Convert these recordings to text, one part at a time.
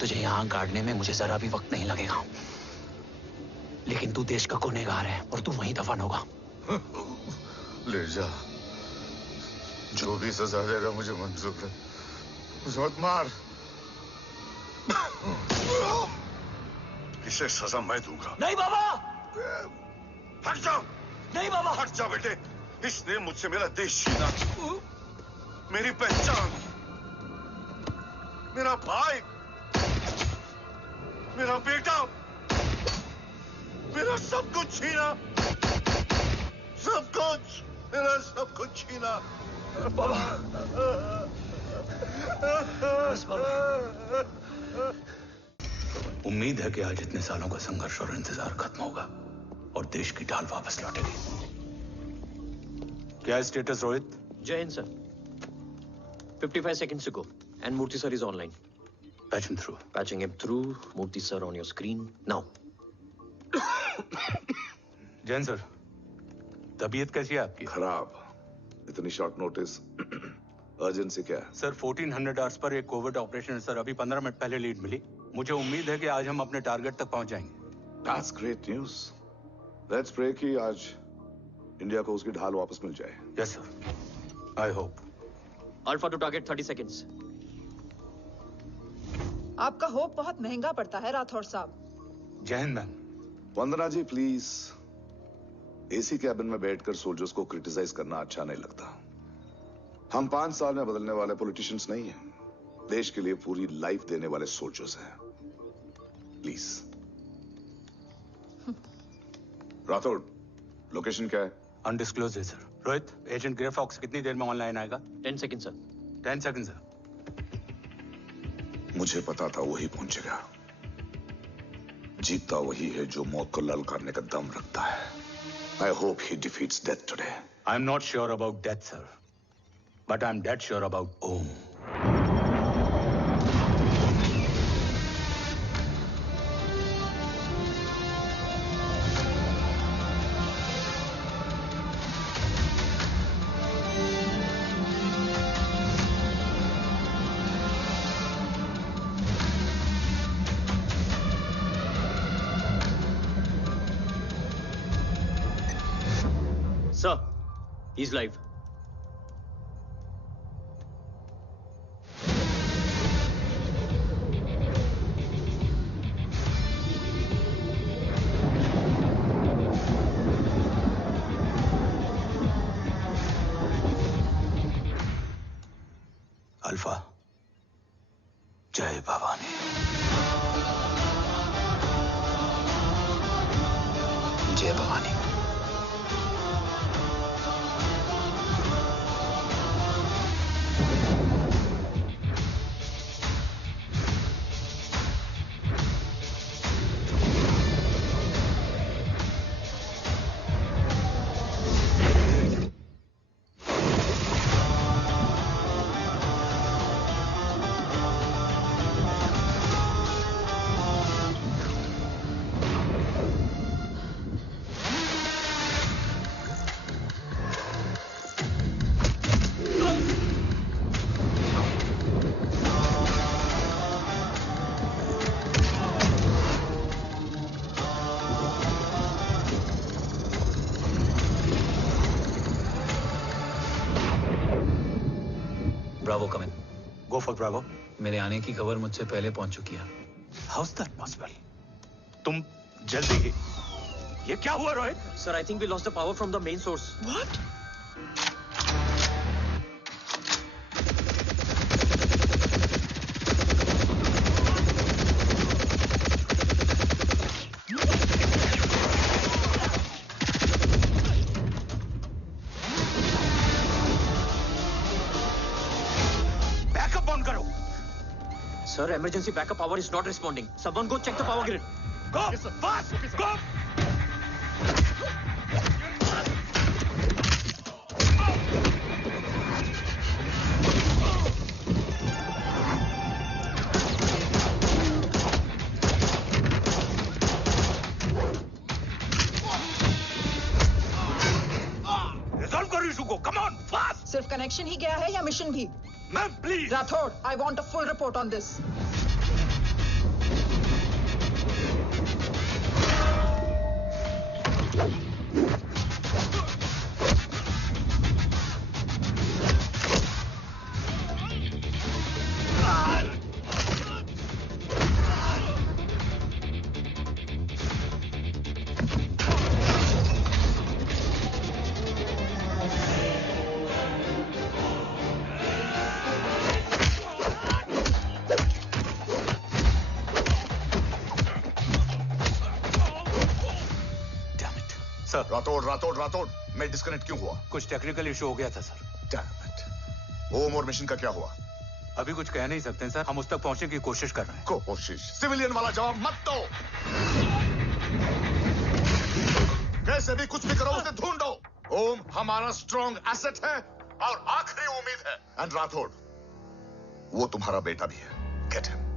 तुझे यहाँ गाड़ने में मुझे जरा भी वक्त नहीं लगेगा, लेकिन तू देश का गुनहगार है और तू वहीं दफन होगा। ले जा, जो भी सजा देगा मुझे मंजूर है, मुझे मत मार। इसे सजा मैं दूंगा। नहीं बाबा, हट जाओ। नहीं बाबा, हट जा बेटे। इसने मुझसे मेरा देश छीना, मेरी पहचान, मेरा भाई, मेरा बेटा, मेरा सब कुछ छीना, सब कुछ, मेरा सब कुछ छीना। बाबा, बस बाबा। उम्मीद है कि आज इतने सालों का संघर्ष और इंतजार खत्म होगा और देश की ढाल वापस लौटेगी। क्या है स्टेटस रोहित? जय Hind sir. 55 seconds to go and Murthy sir is online. Patch him through. Patching him through. Murthy sir on your screen now. Jain sir, तबीयत कैसी है आपकी? खराब। इतनी शॉर्ट नोटिस, अर्जेंसी क्या है? सर 1400 आवर्स पर एक कोविड ऑपरेशन है सर। अभी 15 मिनट पहले लीड मिली। मुझे उम्मीद है कि आज हम अपने टारगेट तक पहुंच जाएंगे। That's great news. Let's pray कि आज इंडिया को उसकी ढाल वापस मिल जाए। Yes sir. I hope. Alpha to target 30 seconds. आपका होप बहुत महंगा पड़ता है राठौर साहब। जय हिंद ma'am. Vandana ji please, AC cabin में बैठकर सोल्जर्स को क्रिटिसाइज करना अच्छा नहीं लगता। हम 5 साल में बदलने वाले पॉलिटिशियंस नहीं हैं, देश के लिए पूरी लाइफ देने वाले सोल्जर्स हैं। प्लीज। राठौड़, लोकेशन क्या है? अनडिस्क्लोज्ड है sir. Rohit, agent grey fox कितनी देर में ऑनलाइन आएगा? 10 seconds सर। 10 seconds sir. मुझे पता था वही पहुंचेगा। जीतता वही है जो मौत को ललकारने का दम रखता है। I hope he defeats death today. I'm not sure about death, sir. But I'm dead sure about Om. Sir, he's live. Alpha, जय भवानी। जय Bhavani. Bravo come in. Go for Bravo. मेरे आने की खबर मुझसे पहले पहुंच चुकी है। How is that possible? तुम जल्दी ही। ये क्या हुआ Rohit? Sir, I think we lost the power from the main source. What? Sir, emergency backup power is not responding. Someone go check the power grid. Go! Yes, sir. Fast! Okay, sir. Go! Resolve करो issue को. Come on, fast! सिर्फ connection ही गया है या mission भी? Ma'am, please. Rathore, I want a full report on this. Sir. Rathore मैं disconnect क्यों हुआ? कुछ टेक्निकल इशू हो गया था सर। Damn it. ओम और मिशन का क्या हुआ? अभी कुछ कह नहीं सकते सर, हम उस तक पहुंचने की कोशिश कर रहे हैं। कोशिश? सिविलियन वाला जवाब मत दो। कैसे भी कुछ भी करो, उसे ढूंढो। ओम हमारा स्ट्रॉन्ग एसेट है और आखिरी उम्मीद है। एंड राठौड़, वो तुम्हारा बेटा भी है। Get him.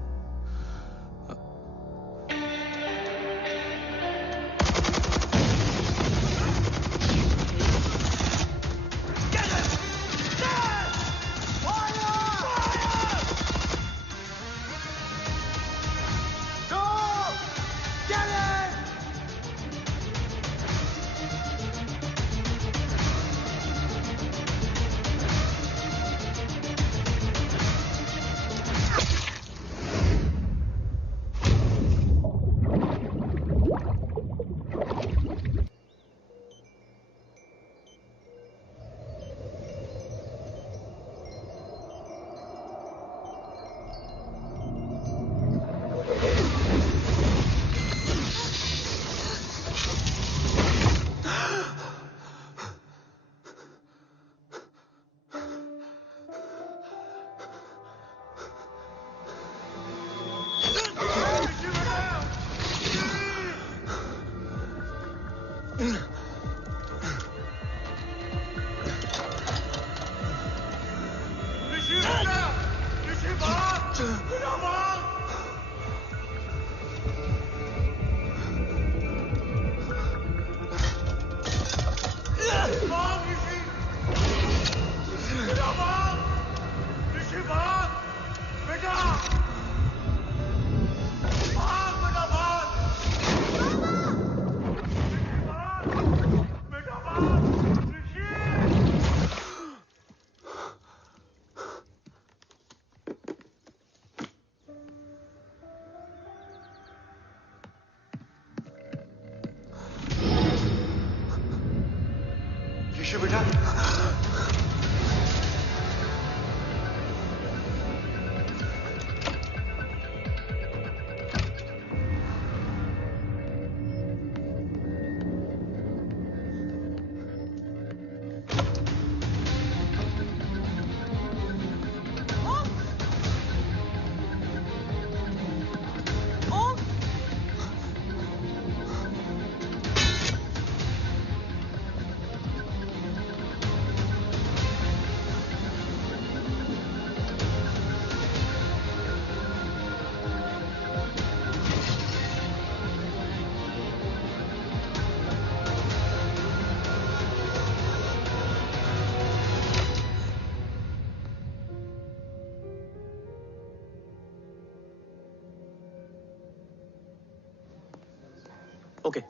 Okay.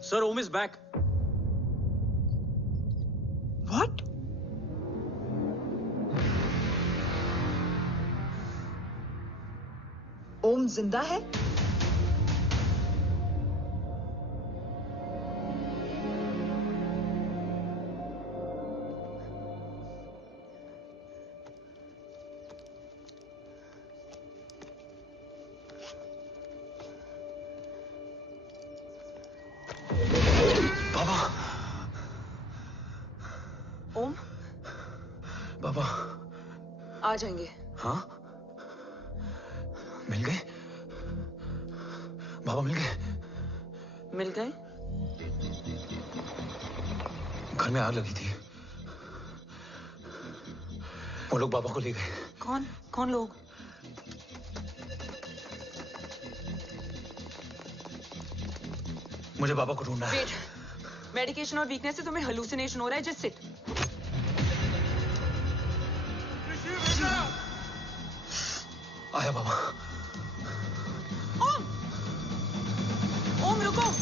Sir, Om is back. What? ओम जिंदा है? ओम बाबा आ जाएंगे। हाँ, मिल गए? बाबा मिल गए? मिल गए? घर में आग लगी थी, वो लोग बाबा को ले गए। कौन कौन लोग? मुझे बाबा को ढूंढना है। वेट, मेडिकेशन और वीकनेस से तुम्हें हेलुसिनेशन हो रहा है। Just sit. आया बाबा। ओम, ओम रुको।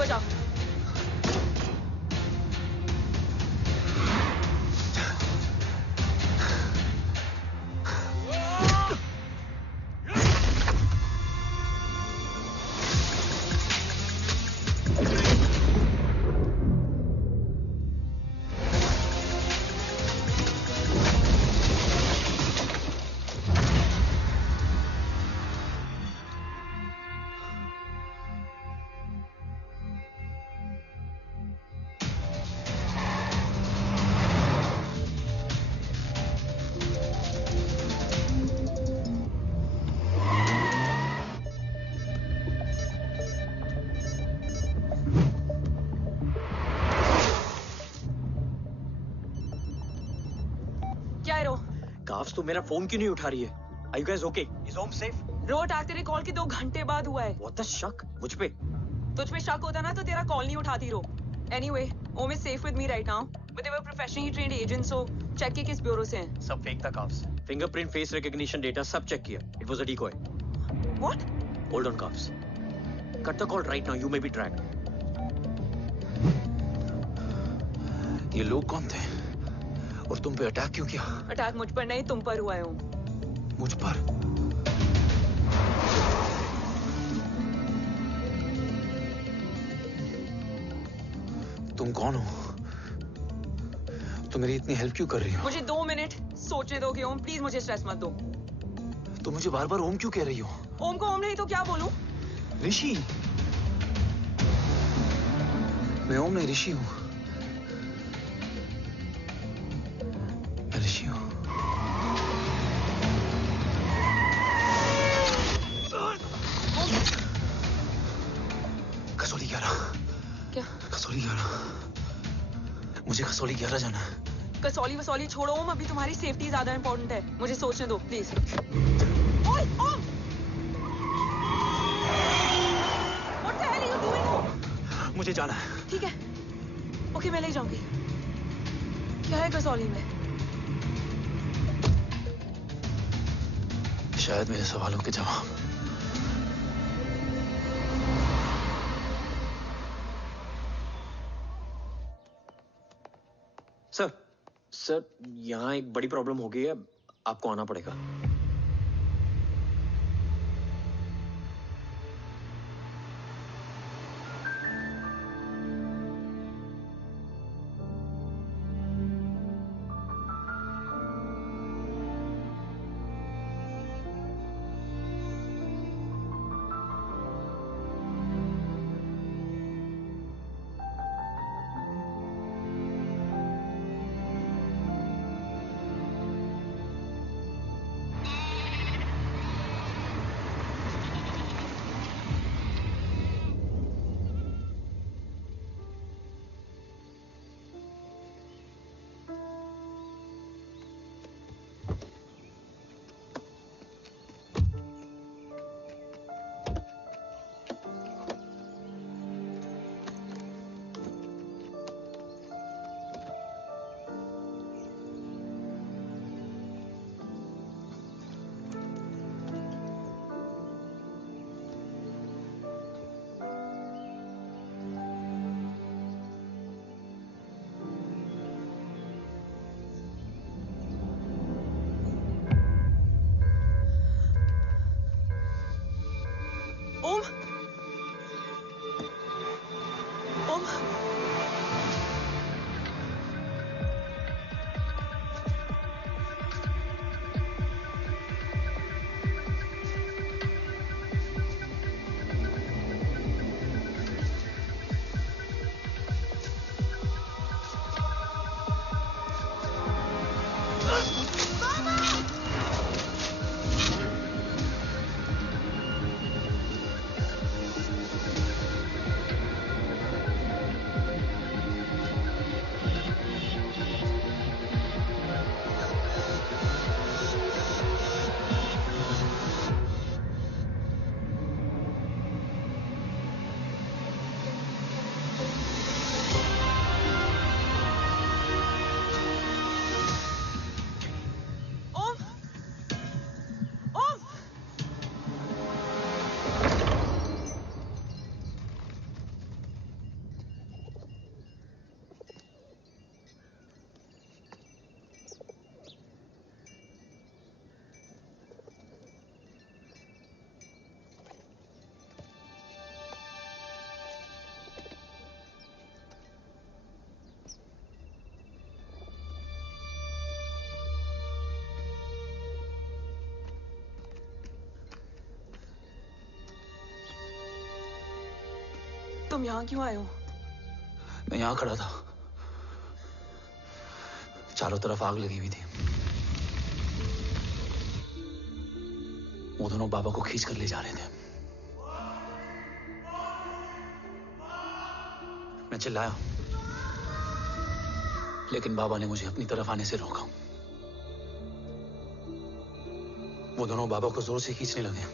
बजाओ। काफ्स तो मेरा फोन क्यों नहीं उठा रही है? Are you guys okay? Is Om safe? रो अटैक तेरे कॉल के 2 घंटे बाद हुआ है। What the शक? मुझ पे? तुझ पे शक होता ना तो तेरा कॉल नहीं उठाती रो। Anyway, Om is safe with me right now. But they were professionally trained agents, so check के किस ब्यूरो से हैं? सब फेक था carbs. Fingerprint, face recognition data सब चेक किया। It was a decoy. What? Hold on, carbs. Cut the call right now. You may be tracked. ये लोग कौन थे? और तुम पे अटैक क्यों किया? अटैक मुझ पर नहीं, तुम पर हुआ है ओम। मुझ पर? तुम कौन हो? तुम मेरी इतनी हेल्प क्यों कर रही हो? मुझे 2 मिनट सोचने दोगे ओम? प्लीज मुझे स्ट्रेस मत दो। तुम मुझे बार बार ओम क्यों कह रही हो? ओम को ओम नहीं तो क्या बोलूं? ऋषि। मैं ओम नहीं, ऋषि हूं। मैं ऋषि हूं। कसौली 11। क्या? कसौली 11। मुझे कसौली 11 जाना है। कसौली वसौली छोड़ो ओम, अभी तुम्हारी सेफ्टी ज्यादा इंपॉर्टेंट है। मुझे सोचने दो प्लीज। ओए ओम! What the hell are you doing, ओम? मुझे जाना है। ठीक है, ओके मैं ले जाऊंगी। क्या है कसौली में? शायद मेरे सवालों के जवाब। सर, यहाँ एक बड़ी प्रॉब्लम हो गई है। आपको आना पड़ेगा। ओम! ओम! तुम यहाँ क्यों आए हो? मैं यहां खड़ा था, चारों तरफ आग लगी हुई थी। वो दोनों बाबा को खींच कर ले जा रहे थे। मैं चिल्लाया, लेकिन बाबा ने मुझे अपनी तरफ आने से रोका। वो दोनों बाबा को जोर से खींचने लगे।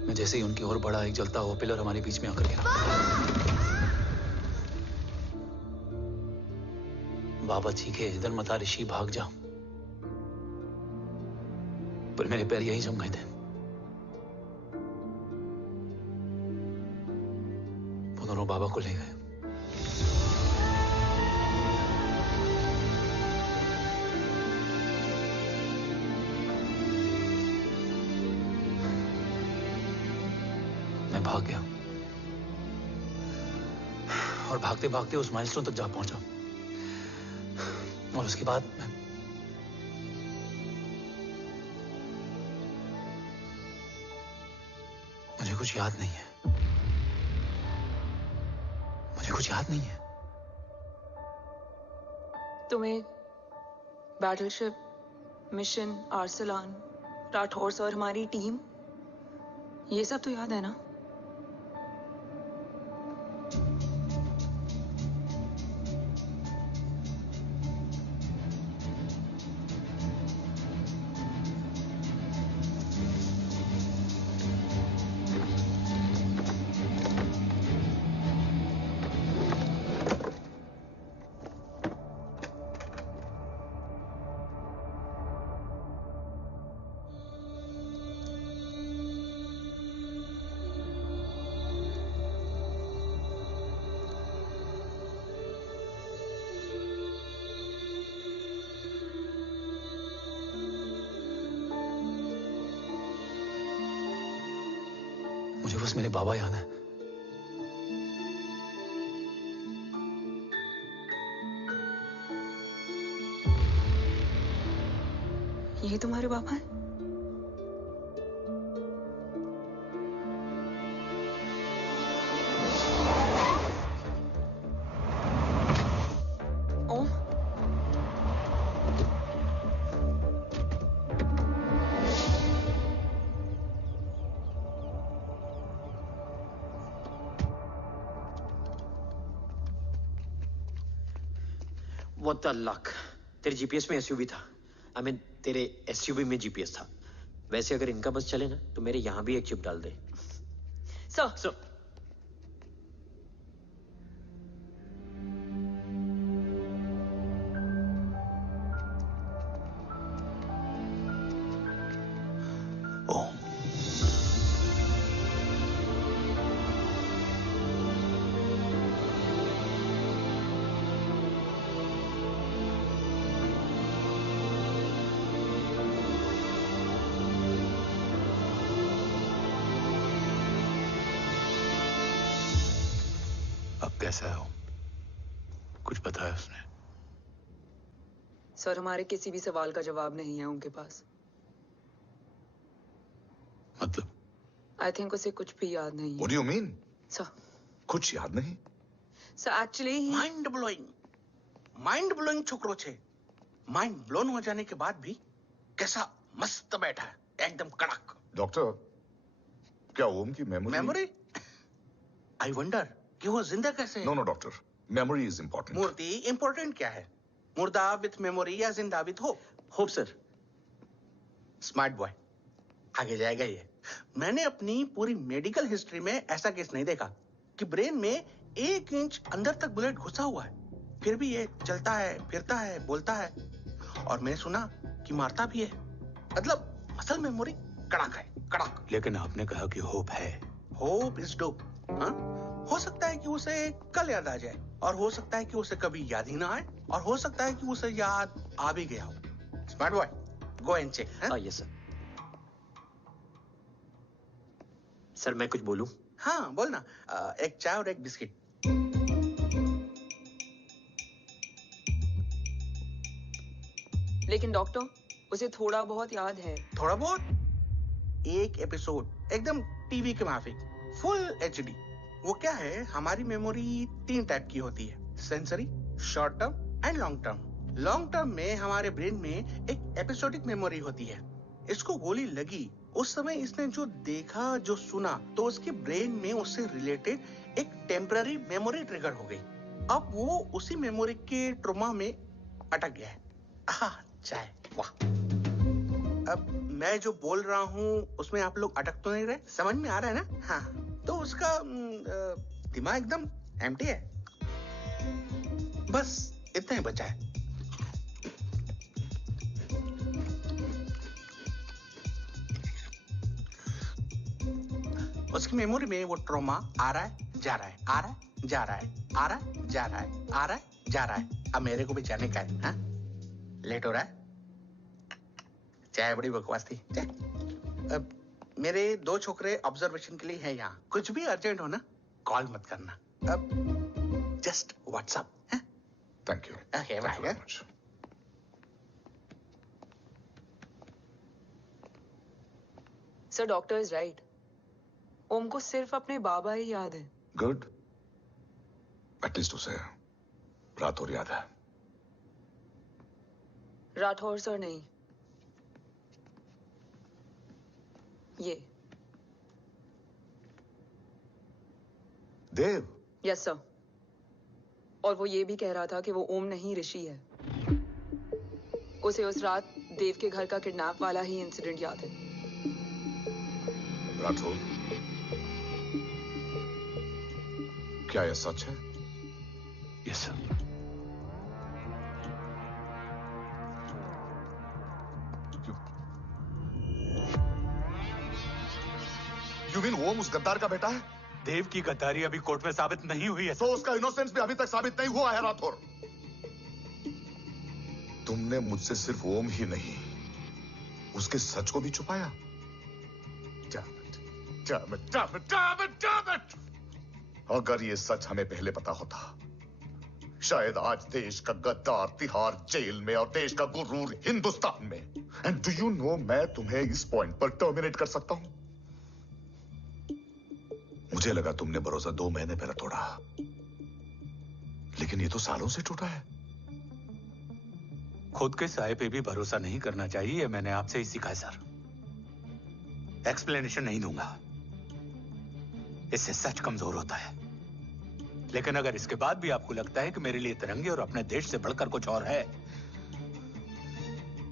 मैं जैसे ही उनकी ओर बढ़ा, एक जलता हुआ पिलर हमारे बीच में आकर गिरा। बाबा चीखे, इधर मत आ ऋषि, भाग जा। पर मेरे पैर यहीं जम गए थे। वो दोनों बाबा को ले गए। मैं भाग गया और भागते भागते उस माइलस्टोन तक जा पहुंचा। और उसके बाद मुझे कुछ याद नहीं है। मुझे कुछ याद नहीं है। तुम्हें बैटलशिप, मिशन, आर्सलान, राठौर और हमारी टीम, ये सब तो याद है ना? मुझे बस मेरे बाबा याद है। ये तुम्हारे बाबा हैं? ओम, What the luck? तेरे जीपीएस में एसयूवी था। I mean, तेरे एसयूवी में जीपीएस था। वैसे अगर इनका बस चले ना, तो मेरे यहां भी एक चिप डाल दे। सर। ओम, अब कैसा है वो? कुछ बताया उसने? सर, हमारे किसी भी सवाल का जवाब नहीं है उनके पास। मतलब? आई थिंक उसे कुछ भी याद नहीं What है। do you mean? सर, कुछ याद नहीं? सर एक्चुअली माइंड ब्लोइंग छोकरो छे। माइंड ब्लोन हो जाने के बाद भी कैसा मस्त बैठा है, एकदम कड़क। डॉक्टर, क्या ओम की मेमोरी? आई वंडर कि वो जिंदा कैसे है? No doctor, memory is important. मूर्ति इंपॉर्टेंट क्या है? मुर्दा विथ मेमोरी या जिंदा with hope? Hope sir. Smart boy, आगे जाएगा ये। मैंने अपनी पूरी मेडिकल हिस्ट्री में ऐसा केस नहीं देखा कि ब्रेन में 1 इंच अंदर तक बुलेट घुसा हुआ है, फिर भी ये चलता है, फिरता है, बोलता है, और मैंने सुना कि मारता भी है। मतलब असल मेमोरी कड़क है, कड़क। लेकिन आपने कहा कि होप है। Hope is dope. हाँ? हो सकता है कि उसे कल याद आ जाए, और हो सकता है कि उसे कभी याद ही ना आए, और हो सकता है कि उसे याद आ भी गया हो। Smart boy, go and check. Yes sir. Sir, मैं कुछ बोलूं? हाँ, बोलना। एक चाय और एक बिस्किट। लेकिन डॉक्टर, उसे थोड़ा बहुत याद है। थोड़ा बहुत? एक एपिसोड एकदम टीवी के माफिक, फुल एचडी। वो क्या है, हमारी मेमोरी 3 टाइप की होती है, sensory, short term and long term. Long term में हमारे ब्रेन में एक एपिसोडिक मेमोरी होती है। इसको गोली लगी, उस समय इसने जो देखा, जो सुना, तो उसके ब्रेन में उससे रिलेटेड एक टेम्पररी मेमोरी ट्रिगर हो गई। अब वो उसी मेमोरी के ट्रॉमा में अटक गया है। चाय, वाह। अब मैं जो बोल रहा हूँ उसमें आप लोग अटक तो नहीं रहे? समझ में आ रहा है ना? हाँ, तो उसका दिमाग एकदम एम्प्टी है। बस इतना ही बचा है। उसकी मेमोरी में वो ट्रॉमा आ रहा है, जा रहा है, आ रहा है, जा रहा है, आ रहा है, जा रहा है, आ रहा है, जा रहा है। अब मेरे को भी जाने का है। हाँ, लेट हो रहा है। चाय बड़ी बकवास थी। अब मेरे 2 छोकरे ऑब्जर्वेशन के लिए हैं यहाँ। कुछ भी अर्जेंट हो ना, कॉल मत करना। अब just WhatsApp. Thank you. Okay, bye. Sir, doctor is right. Om को सिर्फ अपने बाबा ही याद है। गुड, एटलीस्ट उसे राठौर याद है। राठौर सर नहीं, ये देव। Yes sir. और वो ये भी कह रहा था कि वो ओम नहीं, ऋषि है। उसे उस रात देव के घर का किडनैप वाला ही इंसिडेंट याद है। राठौर, क्या यह सच है? Yes sir. यू मीन ओम उस गद्दार का बेटा है? देव की गद्दारी अभी कोर्ट में साबित नहीं हुई है। तो उसका इनोसेंस भी अभी तक साबित नहीं हुआ है राठौर। तुमने मुझसे सिर्फ ओम ही नहीं, उसके सच को भी छुपाया। Damn it! अगर ये सच हमें पहले पता होता, शायद आज देश का गद्दार तिहाड़ जेल में और देश का गुरूर हिंदुस्तान में। एंड डू यू नो, मैं तुम्हें इस पॉइंट पर टर्मिनेट कर सकता हूं। मुझे लगा तुमने भरोसा 2 महीने पहले तोड़ा, लेकिन ये तो सालों से टूटा है। खुद के साए पे भी भरोसा नहीं करना चाहिए, मैंने आपसे ही सीखा है सर। एक्सप्लेनेशन नहीं दूंगा, इससे सच कमजोर होता है। लेकिन अगर इसके बाद भी आपको लगता है कि मेरे लिए तिरंगे और अपने देश से बढ़कर कुछ और है,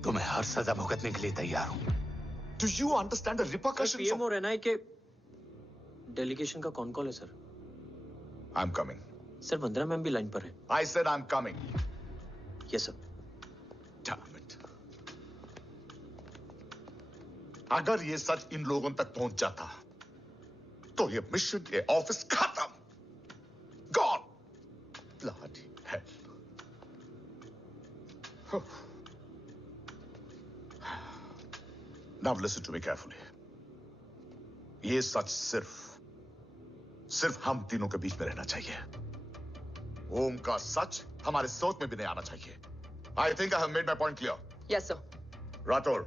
तो मैं हर सजा भुगतने के लिए तैयार हूं। Do you understand the repercussions of... PM और एनआई के डेलीगेशन का कौन कॉल है sir? I'm coming. Sir, Vandana ma'am भी लाइन पर है। I said I'm coming. Yes sir. Damn it. अगर ये सच इन लोगों तक पहुंच जाता, तो ये मिशन, ये ऑफिस खत्म। Gone. Bloody hell. Now listen to me carefully. ये सच सिर्फ हम तीनों के बीच में रहना चाहिए। ओम का सच हमारे सोच में भी नहीं आना चाहिए। I think I have made my point clear. Yes sir. Rathore,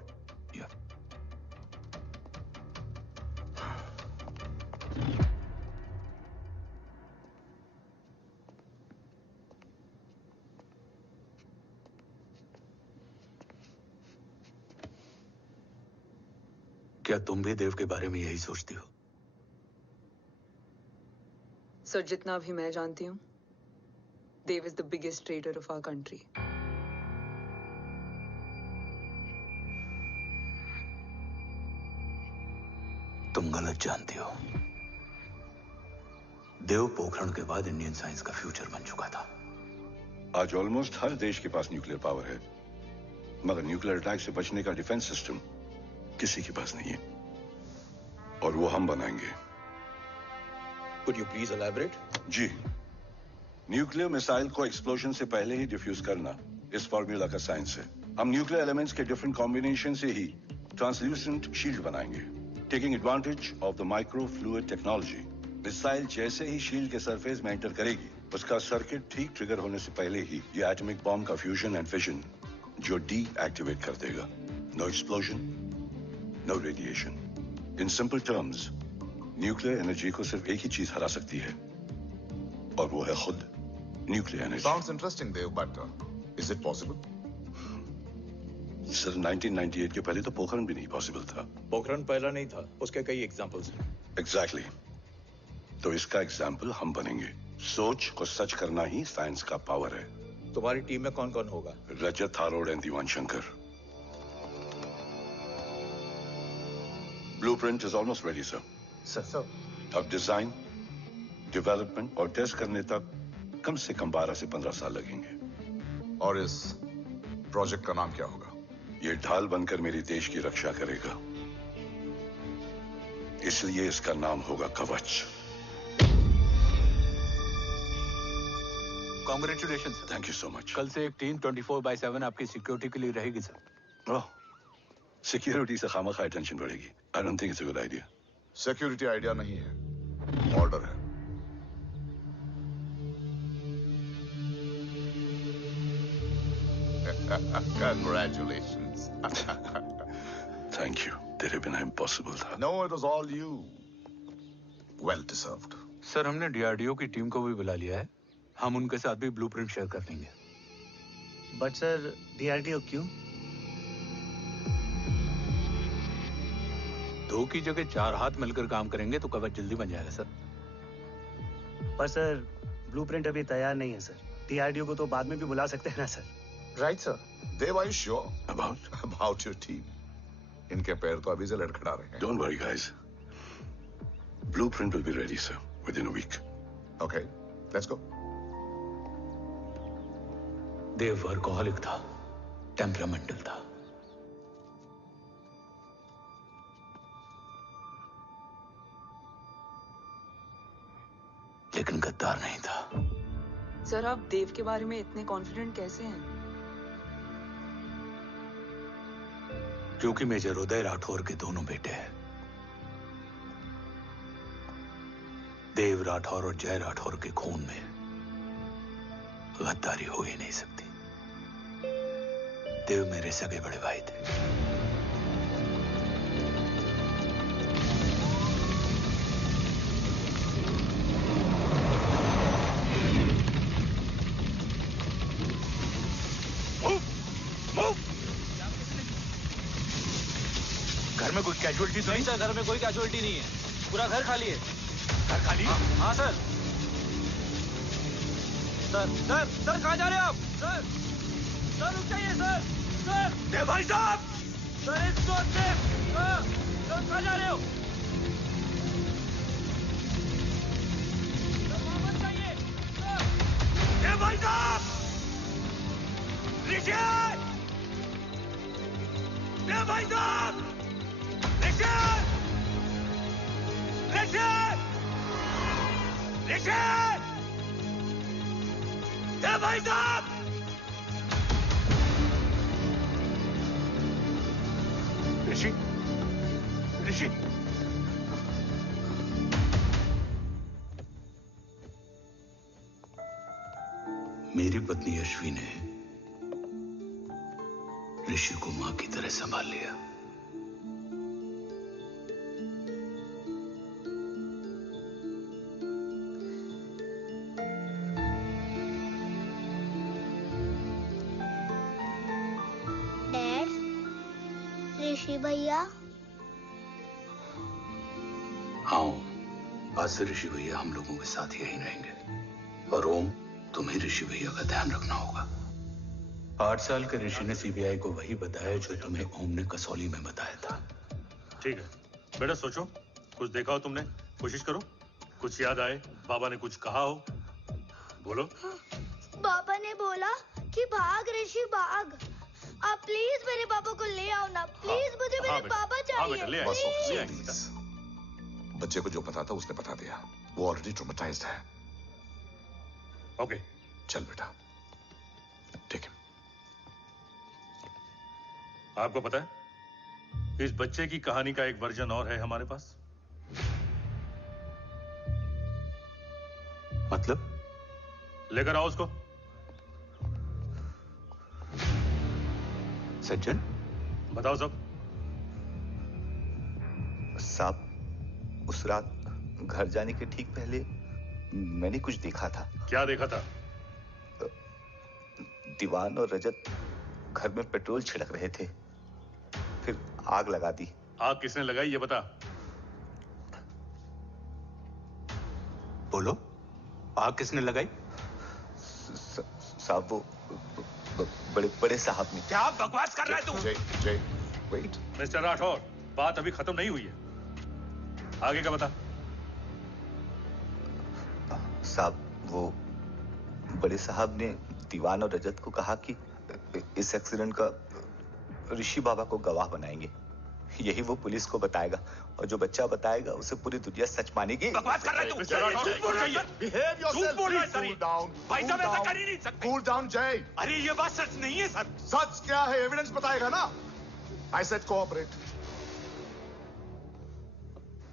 क्या तुम भी देव के बारे में यही सोचती हो? सर, जितना भी मैं जानती हूँ, Dev is the biggest trader of our country. तुम गलत जानती हो। देव पोखरण के बाद इंडियन साइंस का फ्यूचर बन चुका था। आज ऑलमोस्ट हर देश के पास न्यूक्लियर पावर है, मगर न्यूक्लियर अटैक से बचने का डिफेंस सिस्टम किसी के पास नहीं है, और वो हम बनाएंगे। Could you please elaborate? जी, न्यूक्लियर मिसाइल को एक्सप्लोजन से पहले ही डिफ्यूज करना इस फॉर्मूला का साइंस है। हम न्यूक्लियर एलिमेंट्स के डिफरेंट कॉम्बिनेशन से ही ट्रांसल्यूसेंट शील्ड बनाएंगे, taking advantage of the micro fluid technology. Missile जैसे ही शील्ड के सरफेस में एंटर करेगी, उसका सर्किट ठीक ट्रिगर होने से पहले ही ये एटॉमिक बॉम्ब का फ्यूजन एंड फिशन जो डीएक्टिवेट कर देगा। No explosion, no radiation, in simple terms, nuclear energy को सिर्फ एक ही चीज हरा सकती है, और वो है खुद nuclear energy. Sounds interesting, Dev, but is it possible? Sir 1998 के पहले तो पोखरण भी नहीं पॉसिबल था। पोखरण पहला नहीं था, उसके कई एग्जांपल्स हैं। एग्जैक्टली। तो इसका एग्जाम्पल हम बनेंगे। सोच को सच करना ही साइंस का पावर है। तुम्हारी टीम में कौन कौन होगा? Rajat Tharod and Diwan Shankar. Blueprint is almost ready sir. Sir अब डिजाइन, डेवलपमेंट और टेस्ट करने तक कम से कम 12 से 15 साल लगेंगे। और इस प्रोजेक्ट का नाम क्या होगा? ये ढाल बनकर मेरे देश की रक्षा करेगा, इसलिए इसका नाम होगा कवच। Congratulation sir. Thank you so much. कल से एक टीम 24/7 आपकी सिक्योरिटी के लिए रहेगी सर। ओह, सिक्योरिटी से खामखा टेंशन बढ़ेगी। I don't think it's a good idea. Security idea नहीं है, ऑर्डर है। Congratulations. Thank you. तेरे बिना इम्पॉसिबल था। No, it was all you. Well deserved. Sir हमने डीआरडीओ की टीम को भी बुला लिया है, हम उनके साथ भी ब्लूप्रिंट शेयर कर लेंगे। बट सर डीआरडीओ क्यों? 2 की जगह 4 हाथ मिलकर काम करेंगे तो कवच जल्दी बन जाएगा सर। पर सर ब्लूप्रिंट अभी तैयार नहीं है सर। डीआरडीओ को तो बाद में भी बुला सकते हैं ना sir. Right, sir. Dev, are you sure about your team? इनके पैर तो अभी से लड़खड़ा रहे हैं। Don't worry, guys. Blueprint will be ready, sir, within a week. Okay, let's go. Dev workaholic था, टेम्परामेंटल था। लेकिन गद्दार नहीं था। सर आप देव के बारे में इतने कॉन्फिडेंट कैसे हैं? क्योंकि मेजर उदय राठौर के दोनों बेटे हैं। देव राठौर और जय राठौर के खून में गद्दारी हो ही नहीं सकती। देव मेरे सगे बड़े भाई थे। घर में कोई कैजुअलिटी तो नहीं? सर घर में कोई कैजुअलिटी नहीं है, पूरा घर खाली है। घर खाली? हाँ सर। सर सर सर कहाँ जा रहे हैं आप? सर सर रुक जाइए सर। सर भाई साहब, सर इस रोड से सर कहाँ जा रहे हो? सर वापस जाइए सर। भाई साहब, ऋषि, भाई साहब, ऋषि, ऋषि, ऋषि, भाई साहब। ऋषि, ऋषि, मेरी पत्नी अश्वी ने ऋषि को मां की तरह संभाल लिया। डैड, ऋषि भैया। हाँ, आज से ऋषि भैया हम लोगों के साथ यहीं रहेंगे। और ओम, तुम्हें ऋषि भैया का ध्यान रखना होगा। 8 साल के ऋषि ने सीबीआई को वही बताया जो तुम्हें ओम ने कसौली में बताया था। ठीक है बेटा, सोचो, कुछ देखा हो तुमने, कोशिश करो, कुछ याद आए, बाबा ने कुछ कहा हो, बोलो। बाबा ने बोला कि भाग ऋषि भाग। आप प्लीज मेरे पापा को ले आओ ना, प्लीज। मुझे मेरे पापा चाहिए। बस ऑफिसर, प्लीज। बच्चे को जो पता था उसने बता दिया, वो ऑलरेडी ट्रॉमेटाइज्ड है। ओके, चल बेटा, ठीक है। आपको पता है इस बच्चे की कहानी का एक वर्जन और है हमारे पास। मतलब? लेकर आओ उसको। सज्जन, बताओ सब। साहब, उस रात घर जाने के ठीक पहले मैंने कुछ देखा था। क्या देखा था? दीवान और रजत घर में पेट्रोल छिड़क रहे थे, फिर आग लगा दी। आग किसने लगाई ये बता। बोलो, आग किसने लगाई? साहब वो बड़े बड़े साहब ने। क्या बकवास कर रहा है तू? जय, वेट। मिस्टर राठौर, बात अभी खत्म नहीं हुई है, आगे का बता। साहब वो बड़े साहब ने दीवान और रजत को कहा कि इस एक्सीडेंट का ऋषि बाबा को गवाह बनाएंगे, यही वो पुलिस को बताएगा, और जो बच्चा बताएगा उसे पूरी दुनिया सच मानेगी। बकवास कर रहा है तू? झूठ बोल रही है। Behave yourself. झूठ बोल रहा है सर। Cool down. भाई साहब ऐसा कर ही नहीं सकते। Cool down, जय। अरे ये बात सच नहीं है सर। सच क्या है? एविडेंस बताएगा ना। I said cooperate.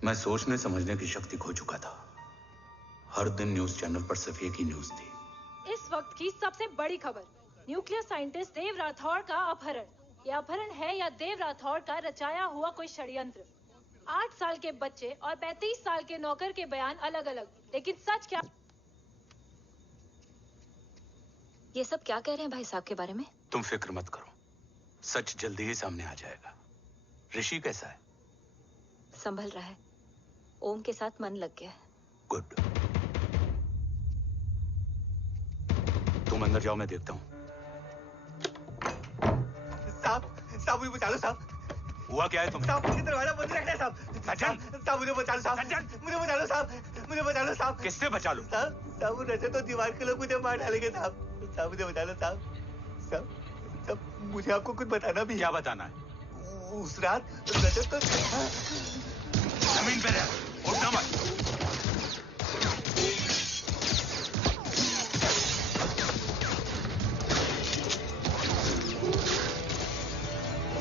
मैं सोचने समझने की शक्ति खो चुका था। हर दिन न्यूज चैनल पर सिर्फ एक ही न्यूज थी। इस वक्त की सबसे बड़ी खबर, न्यूक्लियर साइंटिस्ट देव राठौड़ का अपहरण। यह अपहरण है या देव राठौड़ का रचाया हुआ कोई षड्यंत्र? 8 साल के बच्चे और 35 साल के नौकर के बयान अलग अलग, लेकिन सच क्या? ये सब क्या कह रहे हैं भाई साहब के बारे में? तुम फिक्र मत करो, सच जल्दी ही सामने आ जाएगा। ऋषि कैसा है? संभल रहा है, ओम के साथ मन लग गया है। गुड। तुम अंदर जाओ, मैं देखता हूँ। साहब मुझे बचा लो साहब। हुआ क्या है तुम्हें? साहब मुझे दरवाजा बंद रखना है साहब। सज्जन, साहब मुझे बचा लो साहब। सज्जन, मुझे बचा लो साहब। मुझे बचा लो साहब। किससे बचा लो? साहब वो रजत तो दीवार के लोग मुझे मार डालेंगे साहब। साहब मुझे बचा लो साहब। साहब मुझे आपको कुछ बताना भी है। क्या बताना है? उस रात रजत तो जमीन पे रह, उठना मत।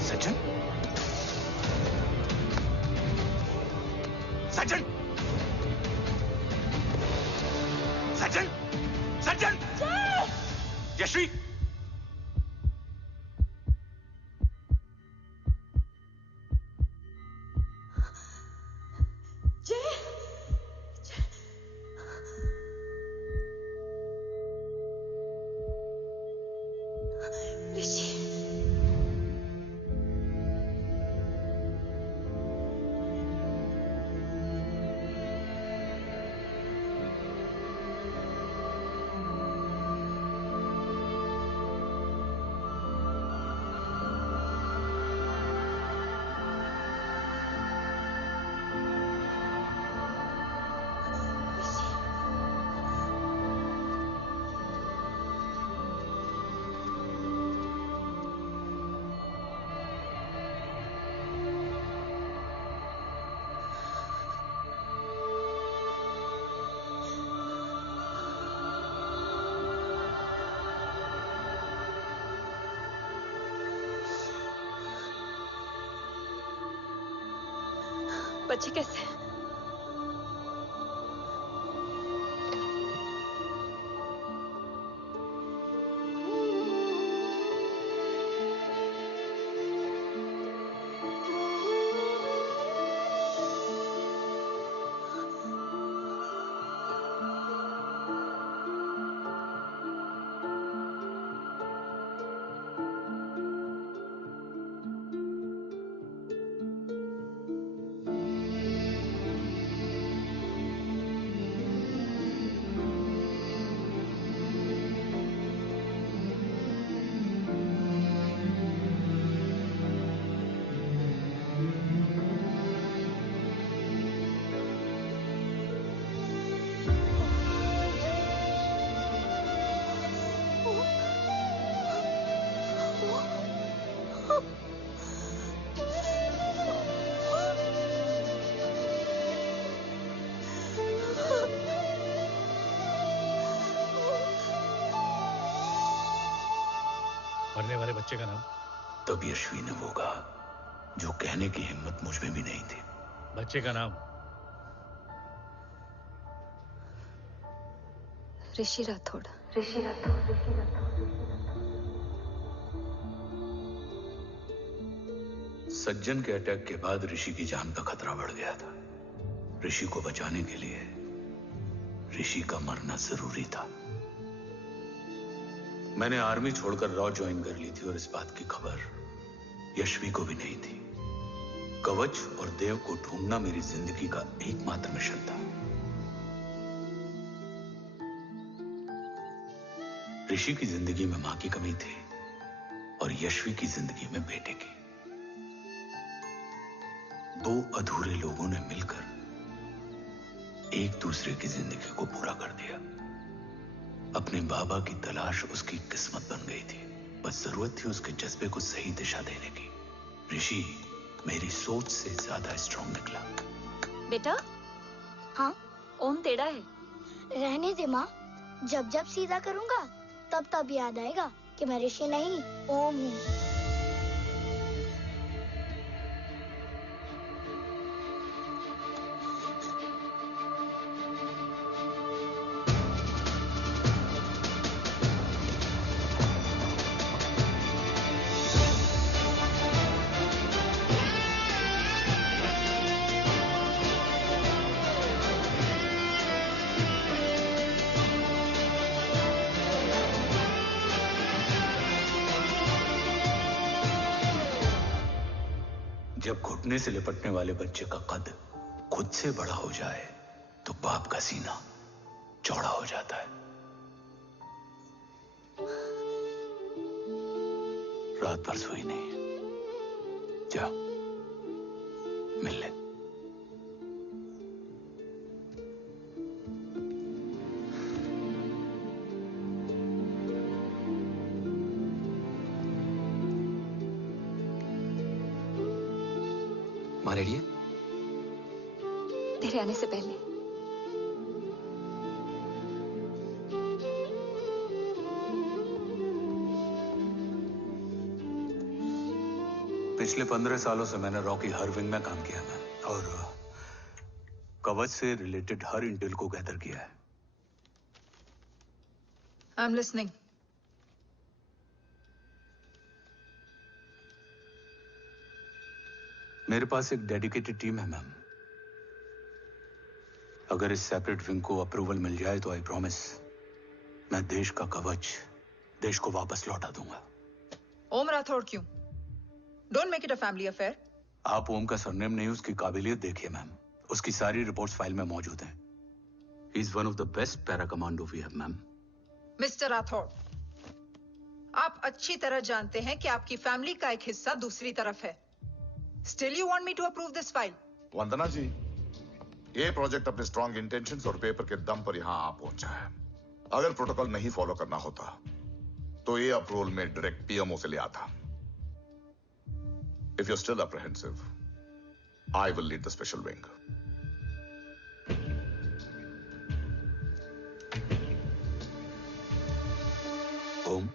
सज्जन, सज्जन, सज्जन, सज्जन, यश्वी, बच्चे कैसे? मरने वाले बच्चे का नाम? तब यश्वी ने वो कहा जो कहने की हिम्मत मुझ में भी नहीं थी। बच्चे का नाम? ऋषि राठौड़। ऋषि राठौड़। सज्जन के अटैक के बाद ऋषि की जान का खतरा बढ़ गया था। ऋषि को बचाने के लिए ऋषि का मरना जरूरी था। मैंने आर्मी छोड़कर रॉ ज्वाइन कर ली थी और इस बात की खबर यशवी को भी नहीं थी। कवच और देव को ढूंढना मेरी जिंदगी का एकमात्र मिशन था। ऋषि की जिंदगी में मां की कमी थी और यशवी की जिंदगी में बेटे की। दो अधूरे लोगों ने मिलकर एक दूसरे की जिंदगी को पूरा कर दिया। अपने बाबा की तलाश उसकी किस्मत बन गई थी, बस जरूरत थी उसके जज्बे को सही दिशा देने की। ऋषि मेरी सोच से ज्यादा स्ट्रांग निकला। बेटा, हाँ ओम तेरा है। रहने दे माँ, जब जब सीधा करूँगा तब तब याद आएगा कि मैं ऋषि नहीं ओम हूँ। जब घुटने से लिपटने वाले बच्चे का कद खुद से बड़ा हो जाए तो बाप का सीना चौड़ा हो जाता है। रात भर सोई नहीं। जा मिल ले। माँ रेडी है? तेरे आने से पहले। पिछले 15 सालों से मैंने रॉ की हर विंग में काम किया है और कवच से रिलेटेड हर इंटेल को गैदर किया है। I am listening. मेरे पास एक डेडिकेटेड टीम है मैम। अगर इस सेपरेट विंग को अप्रूवल मिल जाए तो आई प्रॉमिस मैं देश का कवच देश को वापस लौटा दूंगा। ओम राठौड़ क्यों? Don't make it a family affair. आप ओम का सरनेम नहीं, उसकी काबिलियत देखिए मैम। उसकी सारी रिपोर्ट्स फाइल में मौजूद हैं। He is one of the best para commando we have ma'am. Mister Rathod, आप अच्छी तरह जानते हैं कि आपकी फैमिली का एक हिस्सा दूसरी तरफ है। Still you want me to approve this file? वंदना जी, ये प्रोजेक्ट अपने स्ट्रॉन्ग इंटेंशंस और पेपर के दम पर यहाँ आ पहुंचा है। अगर प्रोटोकॉल नहीं फॉलो करना होता तो ये अप्रूवल में डायरेक्ट पीएमओ से ले आता। If you're still apprehensive, I will lead the special wing. ओम,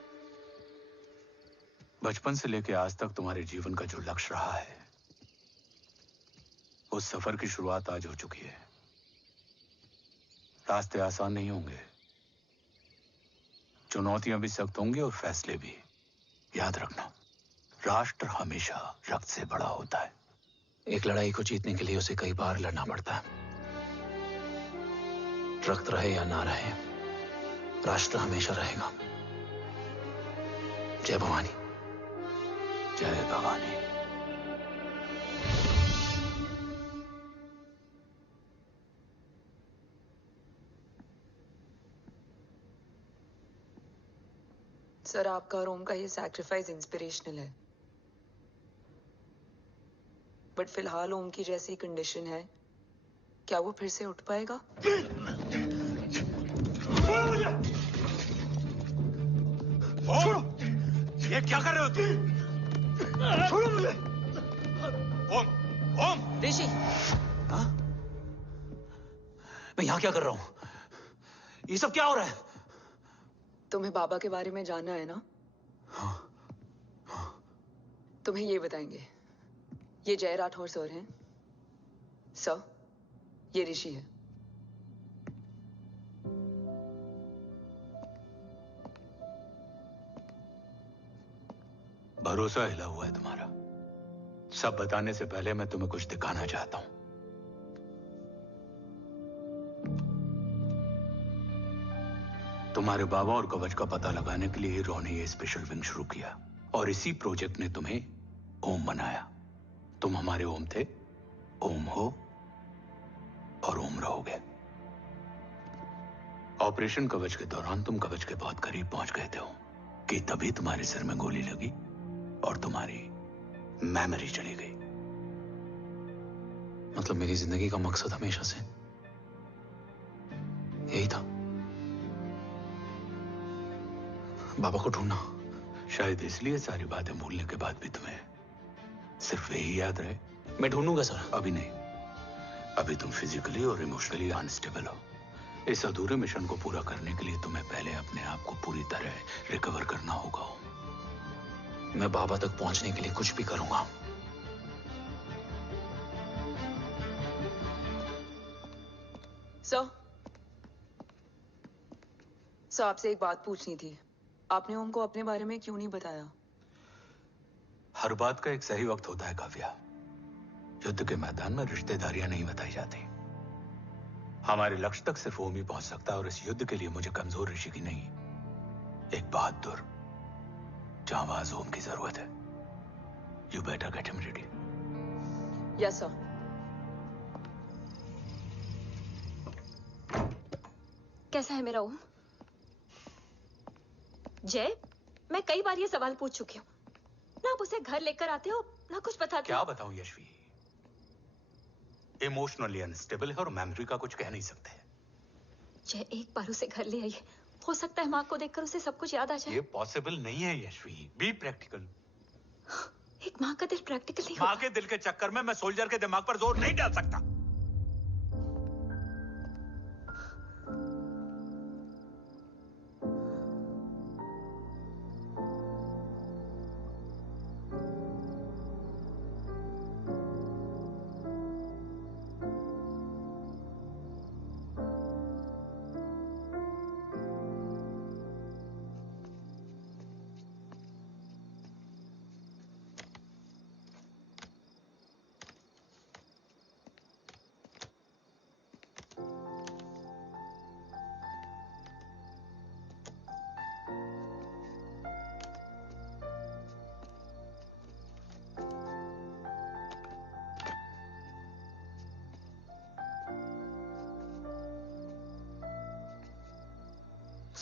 बचपन से लेकर आज तक तुम्हारे जीवन का जो लक्ष्य रहा है उस सफर की शुरुआत आज हो चुकी है। रास्ते आसान नहीं होंगे, चुनौतियां भी सख्त होंगी और फैसले भी। याद रखना, राष्ट्र हमेशा रक्त से बड़ा होता है। एक लड़ाई को जीतने के लिए उसे कई बार लड़ना पड़ता है। रक्त रहे या ना रहे, राष्ट्र हमेशा रहेगा। जय भवानी। जय भवानी। सर, आपका और ओम का ये सैक्रिफाइस इंस्पिरेशनल है, बट फिलहाल ओम की जैसी कंडीशन है, क्या वो फिर से उठ पाएगा? छोड़ो! ये क्या कर रहे हो तुम? छोड़ो मुझे! ओम! ओम! ऋषि! हाँ? मैं यहाँ क्या कर रहा हूँ? ये सब क्या हो रहा है? तुम्हें बाबा के बारे में जानना है ना? तुम्हें ये बताएंगे। ये जय राठौर सर हैं। सर, ये ऋषि है। भरोसा हिला हुआ है तुम्हारा। सब बताने से पहले मैं तुम्हें कुछ दिखाना चाहता हूं। तुम्हारे बाबा और कवच का पता लगाने के लिए हीरो ने ये स्पेशल विंग शुरू किया और इसी प्रोजेक्ट ने तुम्हें ओम बनाया। तुम हमारे ओम थे, ओम हो और ओम रहोगे। ऑपरेशन कवच के दौरान तुम कवच के बहुत करीब पहुंच गए थे कि तभी तुम्हारे सिर में गोली लगी और तुम्हारी मेमोरी चली गई। मतलब मेरी जिंदगी का मकसद हमेशा से यही था, बाबा को ढूंढना। शायद इसलिए सारी बातें भूलने के बाद भी तुम्हें सिर्फ यही याद रहे। मैं ढूंढूंगा सर। अभी नहीं, अभी तुम फिजिकली और इमोशनली अनस्टेबल हो। इस अधूरे मिशन को पूरा करने के लिए तुम्हें पहले अपने आप को पूरी तरह रिकवर करना होगा। मैं बाबा तक पहुंचने के लिए कुछ भी करूंगा। सर आपसे एक बात पूछनी थी। आपने ओम को अपने बारे में क्यों नहीं बताया? हर बात का एक सही वक्त होता है काव्या। युद्ध के मैदान में रिश्तेदारियां नहीं बताई जाती। हमारे लक्ष्य तक सिर्फ ओम ही पहुंच सकता है और इस युद्ध के लिए मुझे कमजोर ऋषि की नहीं, एक बहादुर जांबाज ओम की जरूरत है। You better get him ready. Yes sir. कैसा है मेरा ओम? जय, मैं कई बार ये सवाल पूछ चुकी हूँ। ना आप उसे घर लेकर आते हो, ना कुछ बताते क्या हो। बताऊं यशवी, इमोशनली अनस्टेबल है और मेमोरी का कुछ कह नहीं सकते। जय, एक बार उसे घर ले आइए। हो सकता है माँ को देखकर उसे सब कुछ याद आ जाए। ये पॉसिबल नहीं है यशवी। Be practical. एक माँ का दिल प्रैक्टिकल नहीं माँ होता। के दिल के चक्कर में मैं सोल्जर के दिमाग पर जोर नहीं डाल सकता।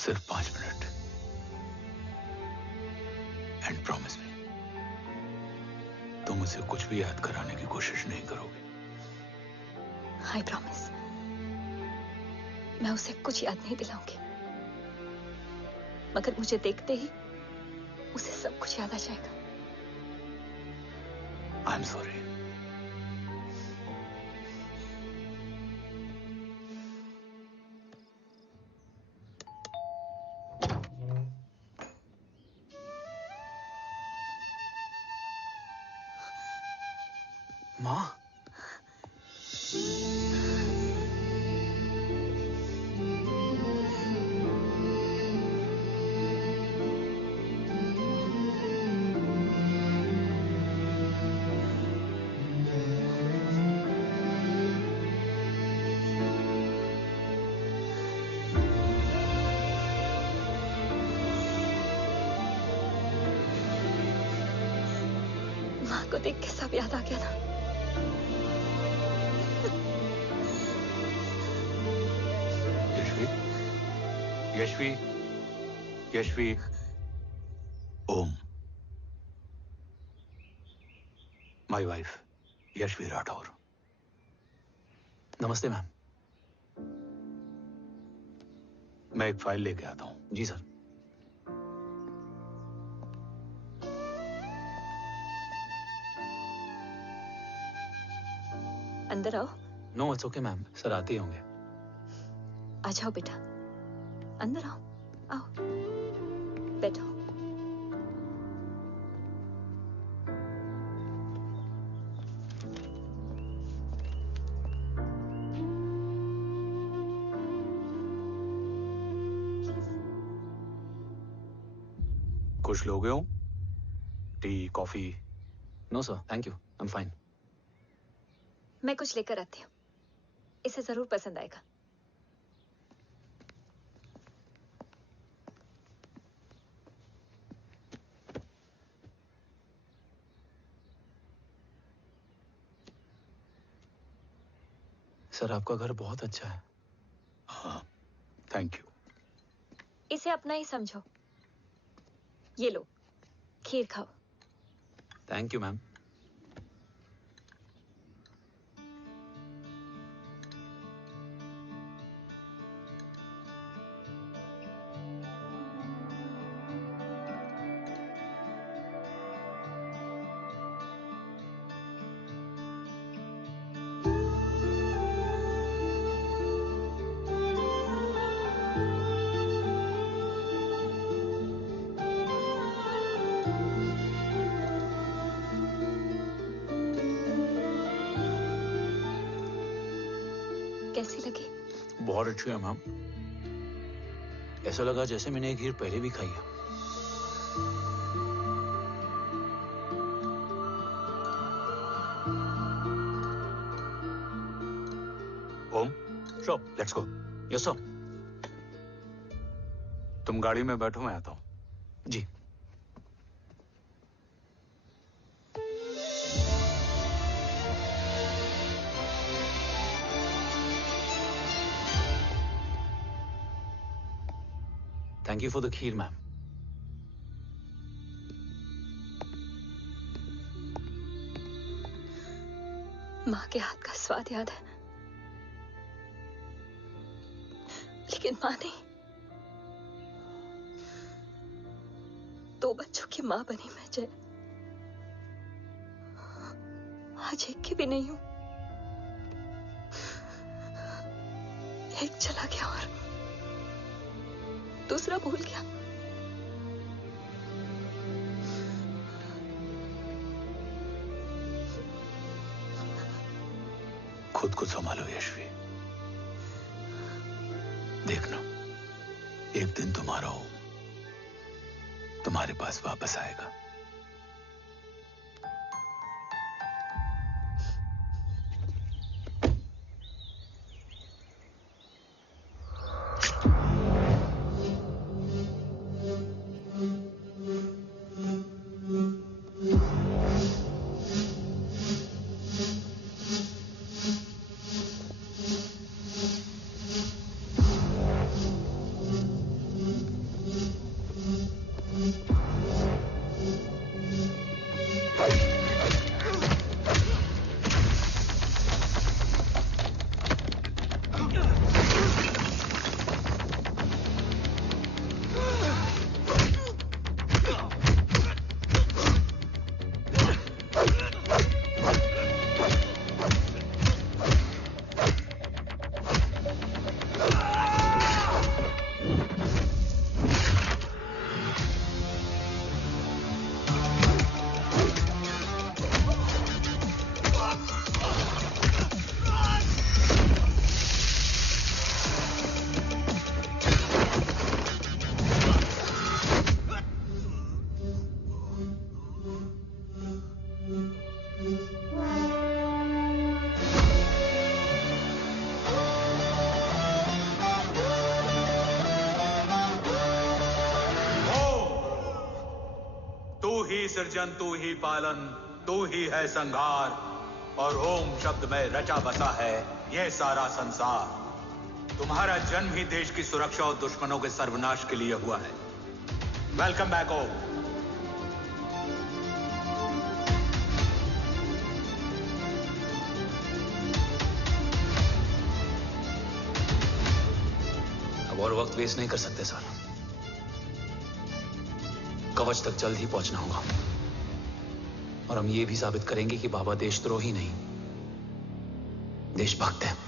सिर्फ 5 मिनट। एंड प्रॉमिस मी, तुम उसे कुछ भी याद कराने की कोशिश नहीं करोगे। आई प्रॉमिस, मैं उसे कुछ याद नहीं दिलाऊंगी, मगर मुझे देखते ही उसे सब कुछ याद आ जाएगा। I am sorry. माँ, माँ को देख के सब याद आ गया ना। Yashvi, Yashvi, Om, my wife Yashvi Rathore. नमस्ते मैम। मैं एक फाइल लेके आता हूं। जी सर। अंदर आओ। No it's okay ma'am, sir आते ही होंगे। आ जाओ बेटा, अंदर आओ। आओ, बैठो। कुछ लोगे हो? Tea, coffee? No sir, thank you. I'm fine. मैं कुछ लेकर आती हूँ, इसे जरूर पसंद आएगा। सर आपका घर बहुत अच्छा है। हाँ, थैंक यू। इसे अपना ही समझो। ये लो, खीर खाओ। Thank you ma'am. कैसी लगी? बहुत अच्छी है मैम। ऐसा लगा जैसे मैंने एक खीर पहले भी खाई है। ओम, Sure, let's go. yes sir। तुम गाड़ी में बैठो, मैं आता हूं। जी। Thank you for the kheer, ma'am. माँ के हाथ का स्वाद याद है, लेकिन माँ नहीं। 2 बच्चों की माँ बनी मैं जय। आज एक की भी नहीं हूं। एक चला गया और दूसरा भूल गया। खुद को संभालो यशवी। देखना, एक दिन तुम्हारा हो तुम्हारे पास वापस आएगा। तू ही सृजन, तू ही पालन, तू ही है संहार, और ओम शब्द में रचा बसा है यह सारा संसार। तुम्हारा जन्म ही देश की सुरक्षा और दुश्मनों के सर्वनाश के लिए हुआ है। वेलकम बैक ओम। अब और वक्त वेस्ट नहीं कर सकते सर। कवच तक जल्द ही पहुंचना होगा और हम ये भी साबित करेंगे कि बाबा देशद्रोही नहीं, देशभक्त है।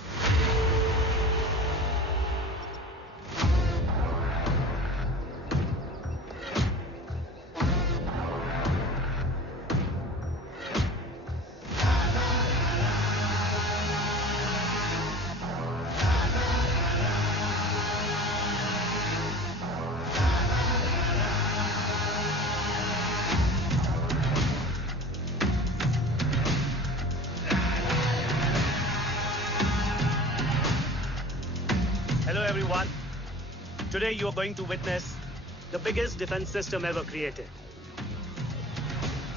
everyone. Today you are going to witness the biggest defense system ever created.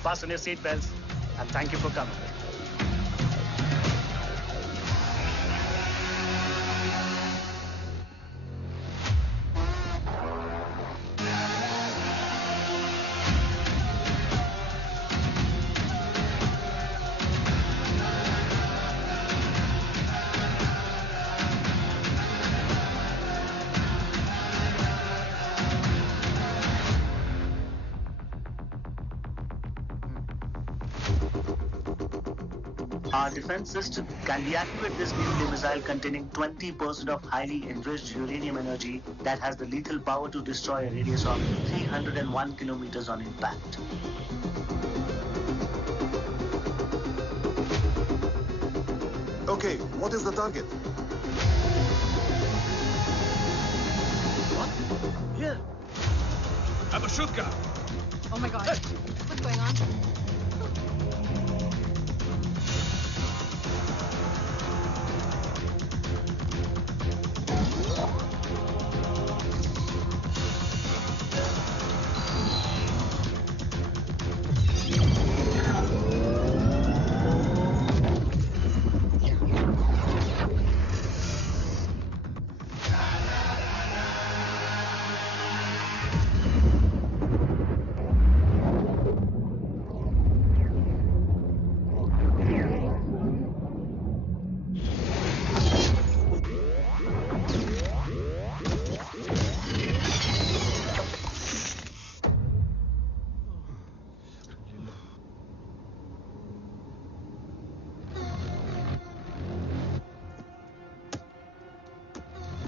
Fasten your seatbelts and thank you for coming. Our defense system can deactivate this nuclear missile containing 20% of highly enriched uranium energy that has the lethal power to destroy a radius of 301 kilometers on impact. Okay, what is the target? What? Here. I'm a shotgun. Oh my God. What's going on?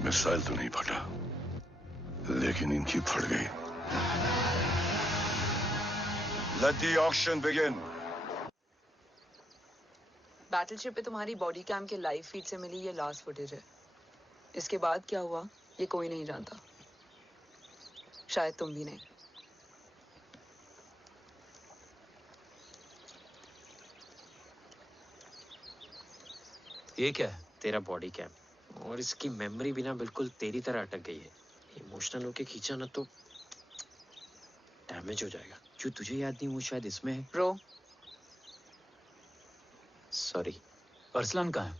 Missile तो नहीं फटा, लेकिन इनकी फट गई। Let the auction begin. Battleship पे तुम्हारी body cam के लाइव फीड से मिली ये लास्ट फुटेज है। इसके बाद क्या हुआ ये कोई नहीं जानता, शायद तुम भी नहीं। ये क्या है? तेरा बॉडी कैम, और इसकी मेमोरी भी ना बिल्कुल तेरी तरह अटक गई है। इमोशनल होके खींचा ना तो डैमेज हो जाएगा। जो तुझे याद नहीं वो शायद इसमें है। Bro sorry. अरसलान कहाँ है?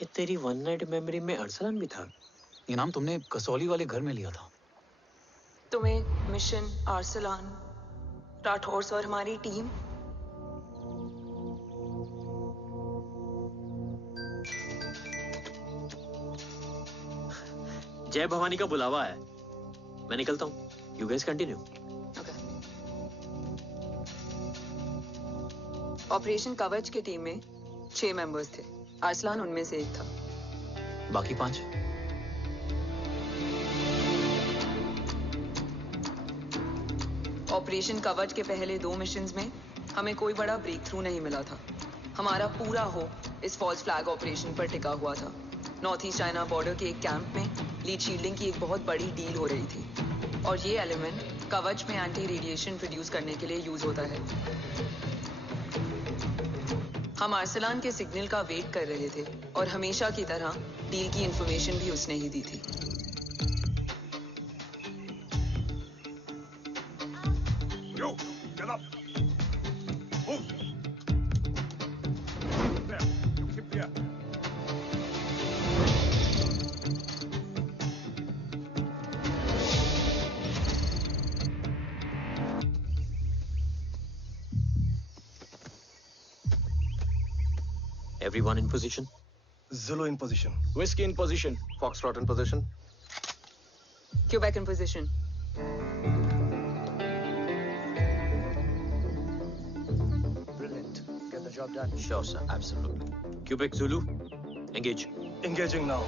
ये तेरी वन नाइट मेमोरी में अरसलान भी था? ये नाम तुमने कसौली वाले घर में लिया था। तुम्हें मिशन, अरसलान, राठौर और हमारी टीम जय भवानी का बुलावा है, मैं निकलता हूँ। You guys continue. ऑपरेशन कवच की टीम में 6 मेंबर्स थे, अरसलान उनमें से एक था। बाकी 5? ऑपरेशन कवच के पहले 2 मिशंस में हमें कोई बड़ा ब्रेक थ्रू नहीं मिला था। हमारा पूरा होप इस फॉल्स फ्लैग ऑपरेशन पर टिका हुआ था। नॉर्थ ईस्ट चाइना बॉर्डर के एक कैंप में लीड शील्डिंग की एक बहुत बड़ी डील हो रही थी, और ये एलिमेंट कवच में एंटी रेडिएशन प्रोड्यूस करने के लिए यूज होता है। हम अरसलान के सिग्नल का वेट कर रहे थे, और हमेशा की तरह डील की इंफॉर्मेशन भी उसने ही दी थी। Yo, get up. Move. There. Keep there. Everyone in position? Zulu in position. Whiskey in position. Foxtrot in position. Quebec in position. Brilliant. Get the job done. Sure, sir. Absolutely. Quebec Zulu, engage. Engaging now.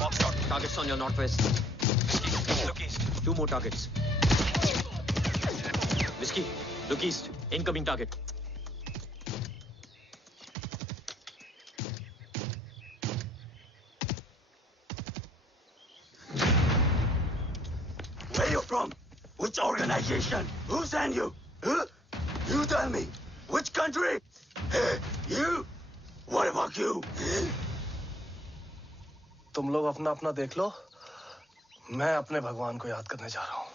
Foxtrot, targets on your northwest. Look east. 2 more targets. Whiskey, look east. Incoming target. Where you from? Which organization? Who sent you? Huh? You tell me, which country? You? What about you? तुम लोग अपना अपना देख लो, मैं अपने भगवान को याद करने जा रहा हूँ।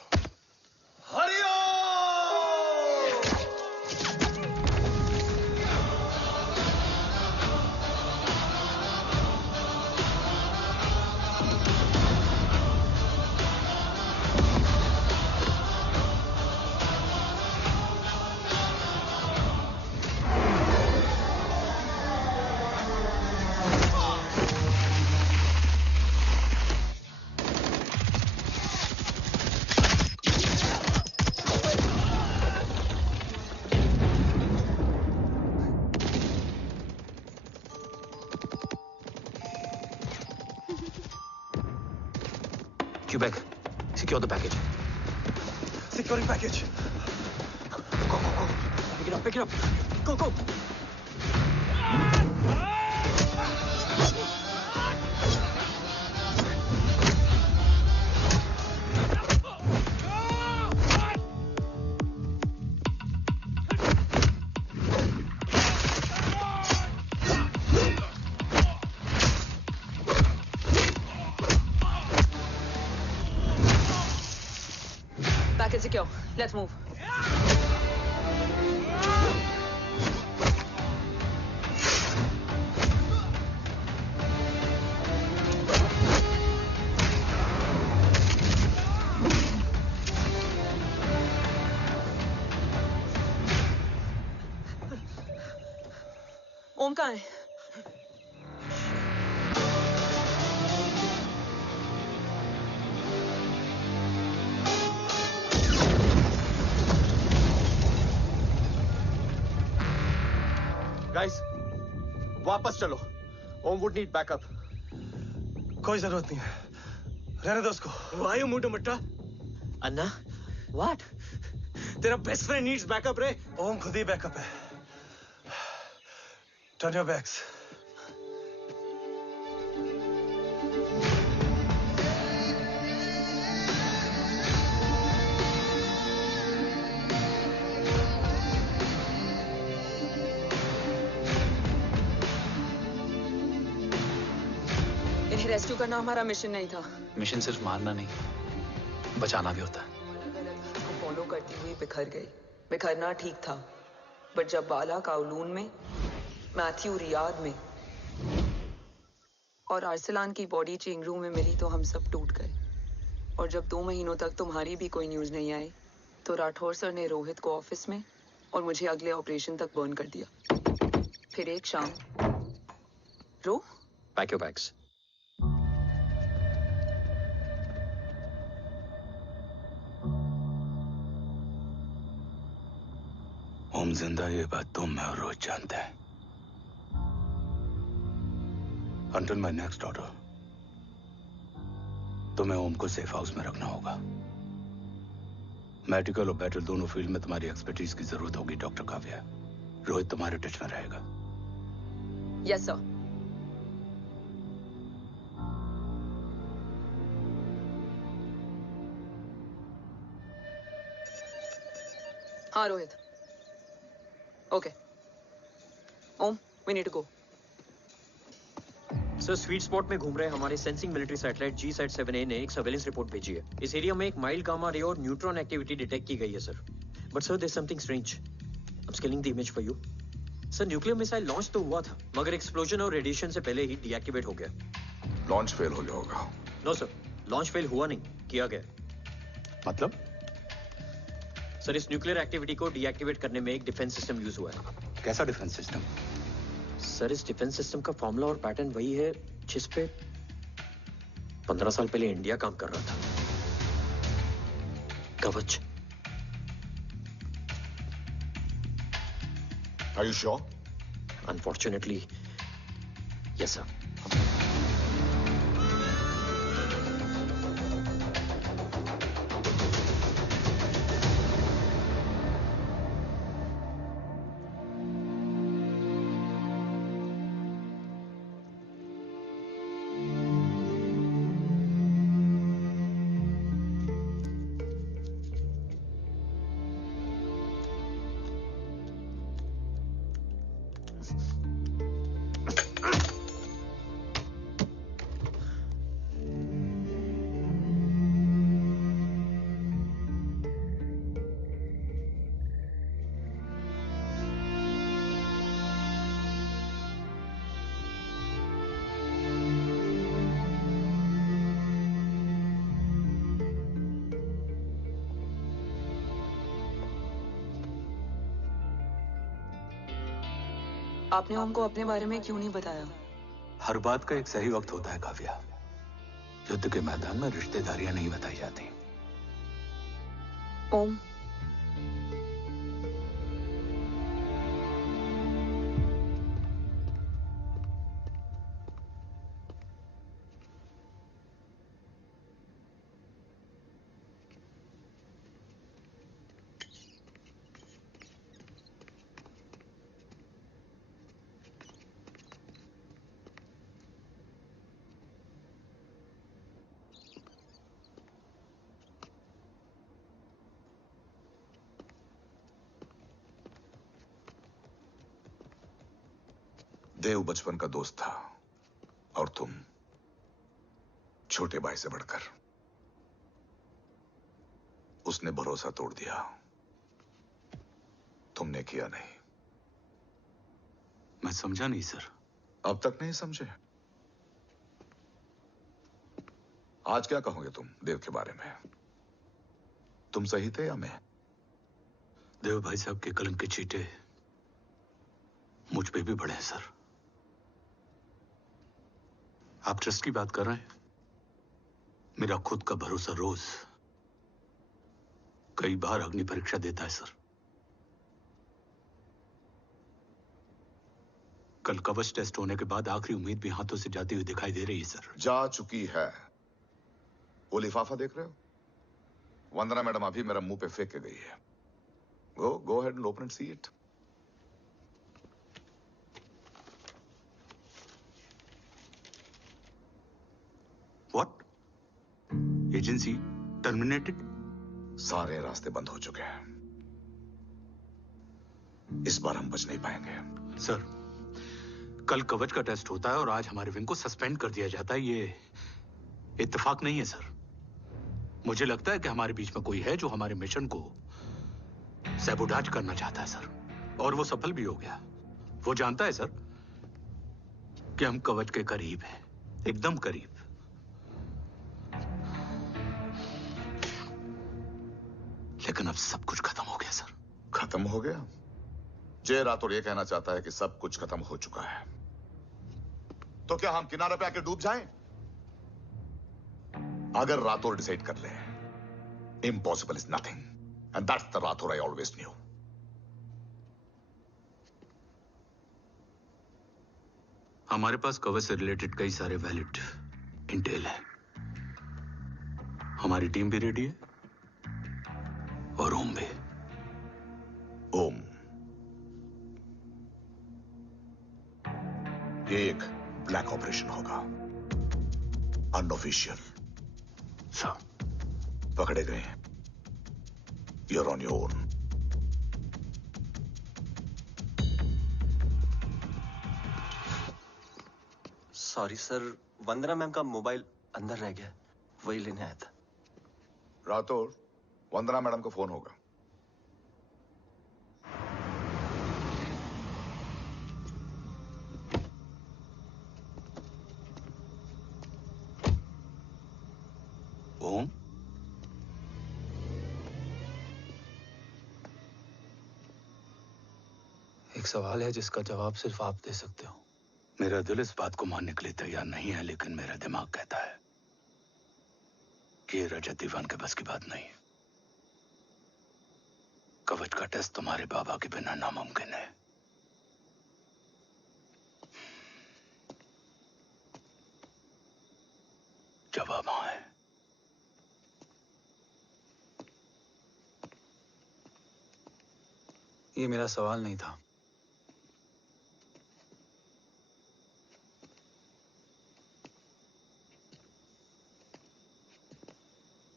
Quebec, secure the package. Securing package. Go, go, go. Pick it up, pick it up. Go, go. Package secure. Let's move. ओम कहाँ है? गाइस, वापस चलो। ओम वुड नीड बैकअप। कोई जरूरत नहीं है, रहने दो उसको। Why you moved to Mutta? Anna, what? तेरा बेस्ट फ्रेंड नीड्स बैकअप रे। ओम खुद ही बैकअप है। Turn your backs. इन्हें रेस्क्यू करना हमारा मिशन नहीं था। मिशन सिर्फ मारना नहीं, बचाना भी होता है। उसको फॉलो करती हुई बिखर गई। बिखरना ठीक था, बट जब बाला काउलून में, मैथ्यू रियाद में और आर्सलान की बॉडी चेंज रूम में मिली तो हम सब टूट गए। और जब 2 महीनों तक तुम्हारी भी कोई न्यूज नहीं आई तो राठौर सर ने रोहित को ऑफिस में और मुझे अगले ऑपरेशन तक बर्न कर दिया। फिर एक शाम रो पैक योर बैग्स। ओम जिंदा, ये बात तुम मैं और रोहित जानते हैं। Until my next order, तुम्हें ओम को सेफ हाउस में रखना होगा। मेडिकल और बैटल दोनों फील्ड में तुम्हारी एक्सपर्टीज की जरूरत होगी डॉक्टर काव्या। रोहित तुम्हारे टच में रहेगा। Yes sir. हाँ Rohit. Okay Om, we need to go. Sir, sweet spot में घूम रहे हमारे सेंसिंग मिलिट्री सैटेलाइट G-7A ने एक सर्वेलेंस रिपोर्ट भेजी है। इस एरिया में एक माइल्ड गामा रे और न्यूट्रॉन एक्टिविटी डिटेक्ट की गई है sir. But sir, there is something strange. I am scaling the image for you. Sir, nuclear missile launch तो हुआ था, मगर एक्सप्लोजन और रेडिएशन से पहले ही डीएक्टिवेट हो गया। लॉन्च फेल हो गया होगा। नो सर, लॉन्च फेल हुआ नहीं, किया गया। मतलब? सर, इस न्यूक्लियर एक्टिविटी को डीएक्टिवेट करने में एक डिफेंस सिस्टम यूज हुआ है। कैसा डिफेंस सिस्टम? सर, इस डिफेंस सिस्टम का फॉर्मूला और पैटर्न वही है जिस पे 15 साल पहले इंडिया काम कर रहा था। कवच। Are you sure? Unfortunately, yes, sir. आपने ओम को अपने बारे में क्यों नहीं बताया? हर बात का एक सही वक्त होता है काव्या। युद्ध के मैदान में रिश्तेदारियां नहीं बताई जाती। ओम, देव बचपन का दोस्त था और तुम छोटे भाई से बढ़कर। उसने भरोसा तोड़ दिया, तुमने किया नहीं। मैं समझा नहीं सर। अब तक नहीं समझे? आज क्या कहोगे तुम देव के बारे में? तुम सही थे या मैं? देव भाई साहब के कलंक के चीटे मुझ पे भी पड़े हैं सर। आप ट्रस्ट की बात कर रहे हैं? मेरा खुद का भरोसा रोज कई बार अग्नि परीक्षा देता है सर। कल कवच टेस्ट होने के बाद आखिरी उम्मीद भी हाथों से जाती हुई दिखाई दे रही है सर। जा चुकी है। वो लिफाफा देख रहे हो? वंदना मैडम अभी मेरा मुंह पे फेंक के गई है। Go ahead and open and see it. What? Agency terminated? सारे रास्ते बंद हो चुके हैं। इस बार हम बच नहीं पाएंगे। सर, कल कवच का टेस्ट होता है और आज हमारे विंग को सस्पेंड कर दिया जाता है। ये इत्तेफाक नहीं है सर। मुझे लगता है कि हमारे बीच में कोई है जो हमारे मिशन को सैबोटाज करना चाहता है सर, और वो सफल भी हो गया। वो जानता है सर कि हम कवच के करीब हैं, एकदम करीब। लेकिन अब सब कुछ खत्म हो गया सर। खत्म हो गया? जय राठौर ये कहना चाहता है कि सब कुछ खत्म हो चुका है। तो क्या हम किनारे पे आके डूब जाएं? अगर राठौर डिसाइड कर ले, impossible is nothing, and that's the Rathore I always new. हमारे पास कवच से रिलेटेड कई सारे वैलिड इंटेल है। हमारी टीम भी रेडी है और ओम भी। ओम, ये एक ब्लैक ऑपरेशन होगा, अनऑफिशियल। सर, पकड़े गए, you're on your own. Sorry sir, Vandana ma'am का मोबाइल अंदर रह गया, वही लेने आया था। राठौर, वंदना मैडम को फोन होगा। ओम, एक सवाल है जिसका जवाब सिर्फ आप दे सकते हो। मेरा दिल इस बात को मानने के लिए तैयार नहीं है, लेकिन मेरा दिमाग कहता है कि ये रजत दीवान के बस की बात नहीं। कवच का टेस्ट तुम्हारे बाबा के बिना नामुमकिन है। जवाब हाँ है। ये मेरा सवाल नहीं था।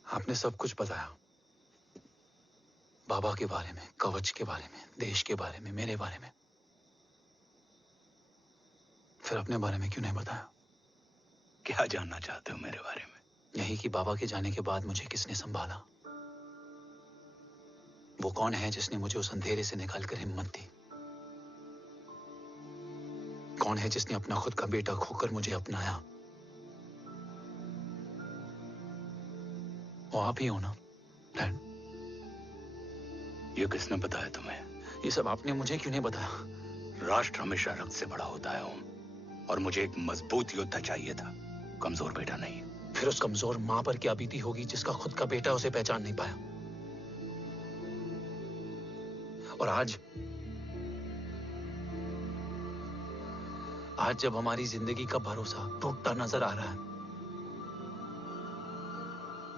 आपने सब कुछ बताया, बाबा के बारे में, कवच के बारे में, देश के बारे में, मेरे बारे में। फिर अपने बारे में क्यों नहीं बताया? क्या जानना चाहते हो मेरे बारे में? यही कि बाबा के जाने के बाद मुझे किसने संभाला? वो कौन है जिसने मुझे उस अंधेरे से निकालकर हिम्मत दी? कौन है जिसने अपना खुद का बेटा खोकर मुझे अपनाया? वो आप ही हो ना डैड? ये किसने बताया तुम्हें? ये सब आपने मुझे क्यों नहीं बताया? राष्ट्र हमेशा रक्त से बड़ा होता है ओम, और मुझे एक मजबूत योद्धा चाहिए था, कमजोर बेटा नहीं। फिर उस कमजोर मां पर क्या बीती होगी जिसका खुद का बेटा उसे पहचान नहीं पाया। और आज जब हमारी जिंदगी का भरोसा टूटता नजर आ रहा है,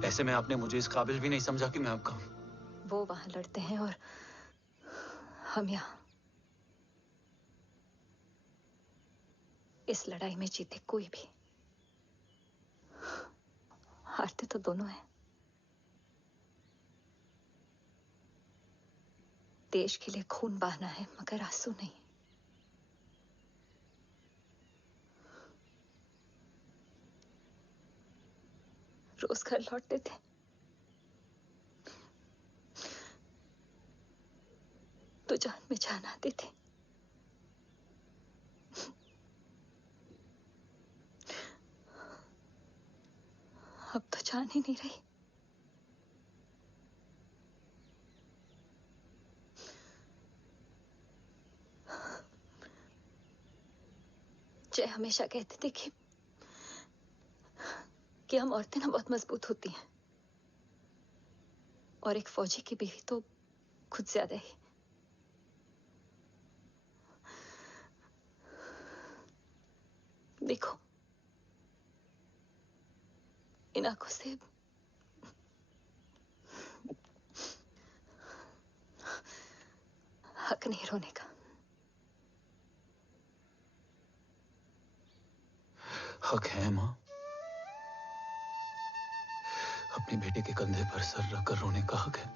ऐसे में आपने मुझे इस काबिल भी नहीं समझा कि मैं आपका। वो वहां लड़ते हैं और हम यहाँ। इस लड़ाई में जीते कोई भी, हारते तो दोनों हैं। देश के लिए खून बहाना है, मगर आंसू नहीं। रोज घर लौटते थे, तो जान में जान आती थी। अब तो जान ही नहीं रही। जय हमेशा कहते थे कि हम औरतें ना बहुत मजबूत होती हैं, और एक फौजी की बीवी तो खुद ज्यादा ही। देखो, इन आंखों से हक नहीं रोने का। हक है मां, अपने बेटे के कंधे पर सर रखकर रोने का हक है।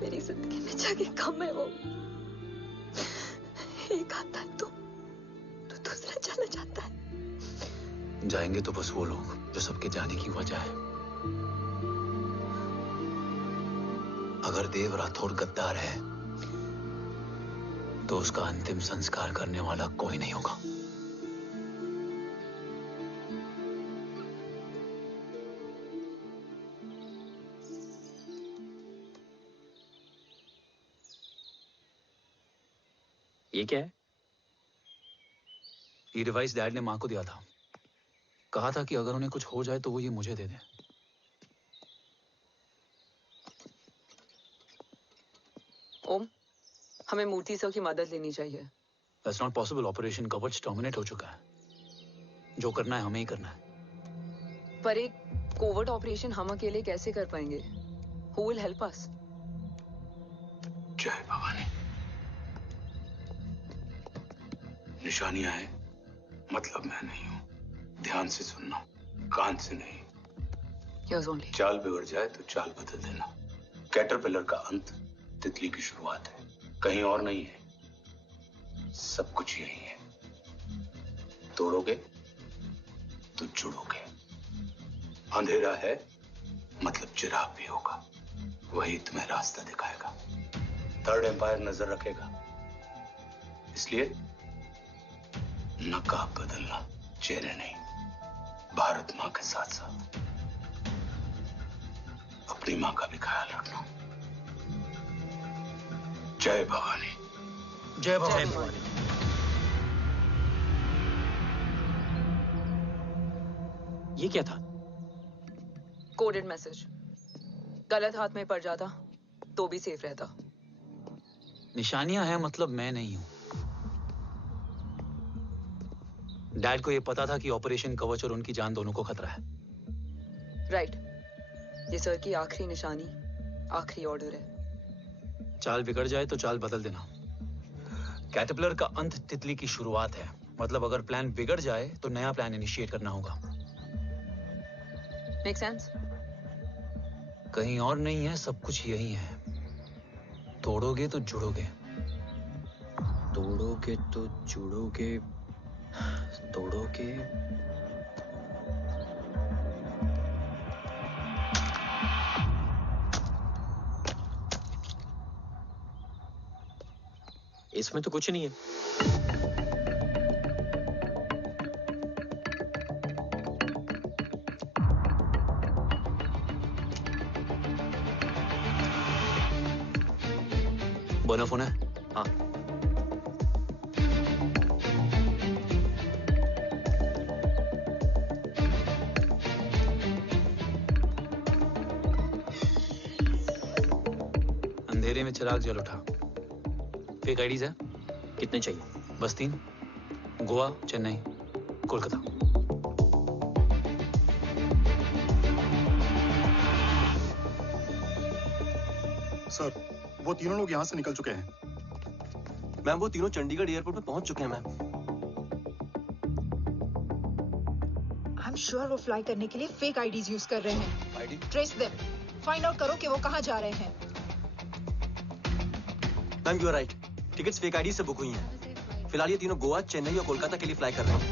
मेरी जिंदगी में जगह कम है वो। एक आता है तो दूसरा चला जाता है। जाएंगे तो बस वो लोग जो सबके जाने की वजह है। अगर देव राठौर गद्दार है तो उसका अंतिम संस्कार करने वाला कोई नहीं होगा। ये क्या है? ये डिवाइस डैड ने मां को दिया था। कहा था कि अगर उन्हें कुछ हो जाए तो वो ये मुझे दे दें। ओम, हमें मूर्ति सर की मदद लेनी चाहिए। That's not possible. ऑपरेशन कवच टर्मिनेट हो चुका है। जो करना है हमें ही करना है। पर एक कोवर्ट ऑपरेशन हम अकेले कैसे कर पाएंगे? Who will help us? जय भवानी। निशानियां हैं, मतलब मैं नहीं हूं। ध्यान से सुनना, कान से नहीं। Yours only. चाल बिगड़ जाए तो चाल बदल देना। कैटरपिलर का अंत तितली की शुरुआत है, कहीं और नहीं है। सब कुछ यही है। तोड़ोगे तो जुड़ोगे। अंधेरा है मतलब चिराग भी होगा, वही तुम्हें रास्ता दिखाएगा। थर्ड एम्पायर नजर रखेगा, इसलिए नकाब बदलना, चेहरे नहीं। भारत मां के साथ साथ अपनी मां का भी ख्याल रखना। जय भवानी। जय भवानी। ये क्या था? Coded message. गलत हाथ में पड़ जाता तो भी सेफ रहता। निशानियां हैं मतलब मैं नहीं हूं। डैड को यह पता था कि ऑपरेशन कवच और उनकी जान दोनों को खतरा है। राइट। ये सर की आखिरी निशानी, आखिरी ऑर्डर है। चाल बिगड़ जाए तो चाल बदल देना। कैटरपिलर का अंत तितली की शुरुआत है, मतलब अगर प्लान बिगड़ जाए तो नया प्लान इनिशिएट करना होगा। Make sense? कहीं और नहीं है, सब कुछ यही है। तोड़ोगे तो जुड़ोगे। तोड़ोगे तो जुड़ोगे। तोड़ोगे। इसमें तो कुछ नहीं है। बना फोन है? हाँ। अंधेरे में चिराग जल उठा। फेक आईडीज है? कितने चाहिए? बस 3। गोवा, चेन्नई, कोलकाता। सर, वो तीनों लोग यहाँ से निकल चुके हैं। मैम वो तीनों चंडीगढ़ एयरपोर्ट पे पहुंच चुके हैं मैम। आई एम श्योर वो फ्लाई करने के लिए फेक आईडीज यूज कर रहे हैं। ID? Trace them. Find out करो कि वो कहाँ जा रहे हैं। Ma'am you are right. Tickets fake ID से बुक हुई हैं। फिलहाल ये तीनों गोवा, चेन्नई और कोलकाता के लिए फ्लाई कर रहे हैं।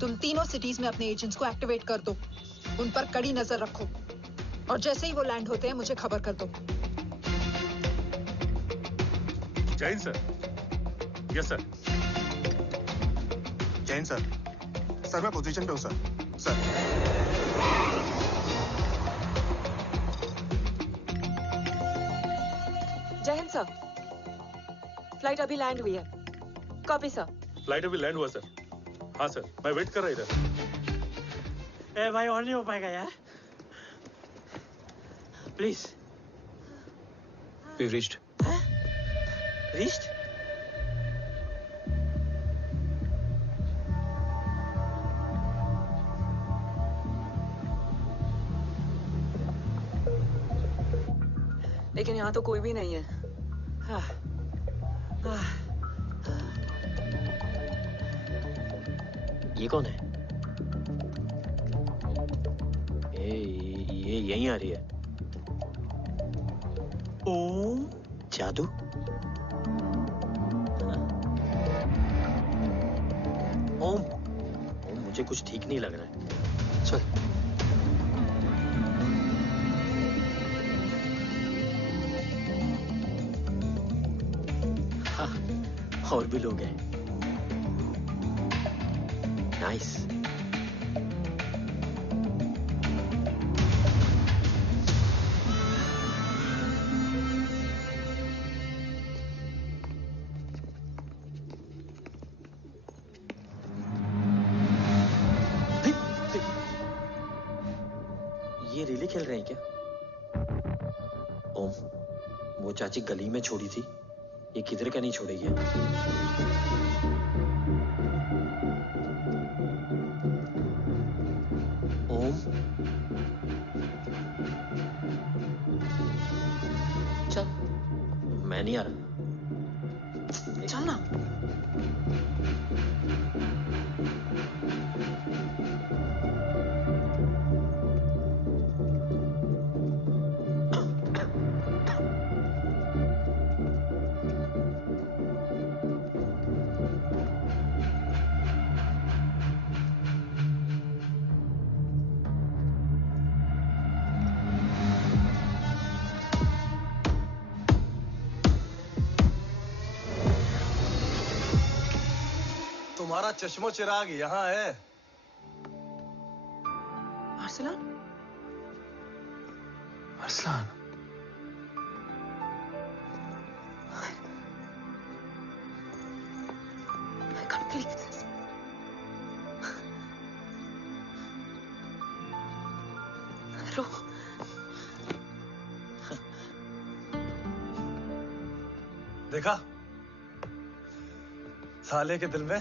तुम तीनों सिटीज में अपने एजेंट्स को एक्टिवेट कर दो। उन पर कड़ी नजर रखो और जैसे ही वो लैंड होते हैं मुझे खबर कर दो। Jain sir. Yes sir. Jain sir. Sir मैं पोजीशन पे हूँ सर। सर। जय हिंद सर। फ्लाइट अभी लैंड हुई है। Copy sir. फ्लाइट अभी लैंड हुआ सर। हाँ सर, मैं वेट कर रहा इधर। ए भाई और नहीं हो पाएगा यार। प्लीज। We've reached. Reached? लेकिन यहाँ तो कोई भी नहीं है। ये कौन है? ये यहीं आ रही है। ओम जादू। ओम मुझे कुछ ठीक नहीं लग रहा है। चल। हाँ, और भी लोग हैं। नाइस। ये रिले खेल रहे हैं क्या? ओम, वो चाची गली में छोड़ी थी, ये किधर का नहीं छोड़ेगी। ओम, चल, मैं नहीं आ रहा। चल ना। तुम्हारा चश्मो चिराग यहाँ है। Arsalan? Arsalan. I can't believe this. रो। देखा? साले के दिल में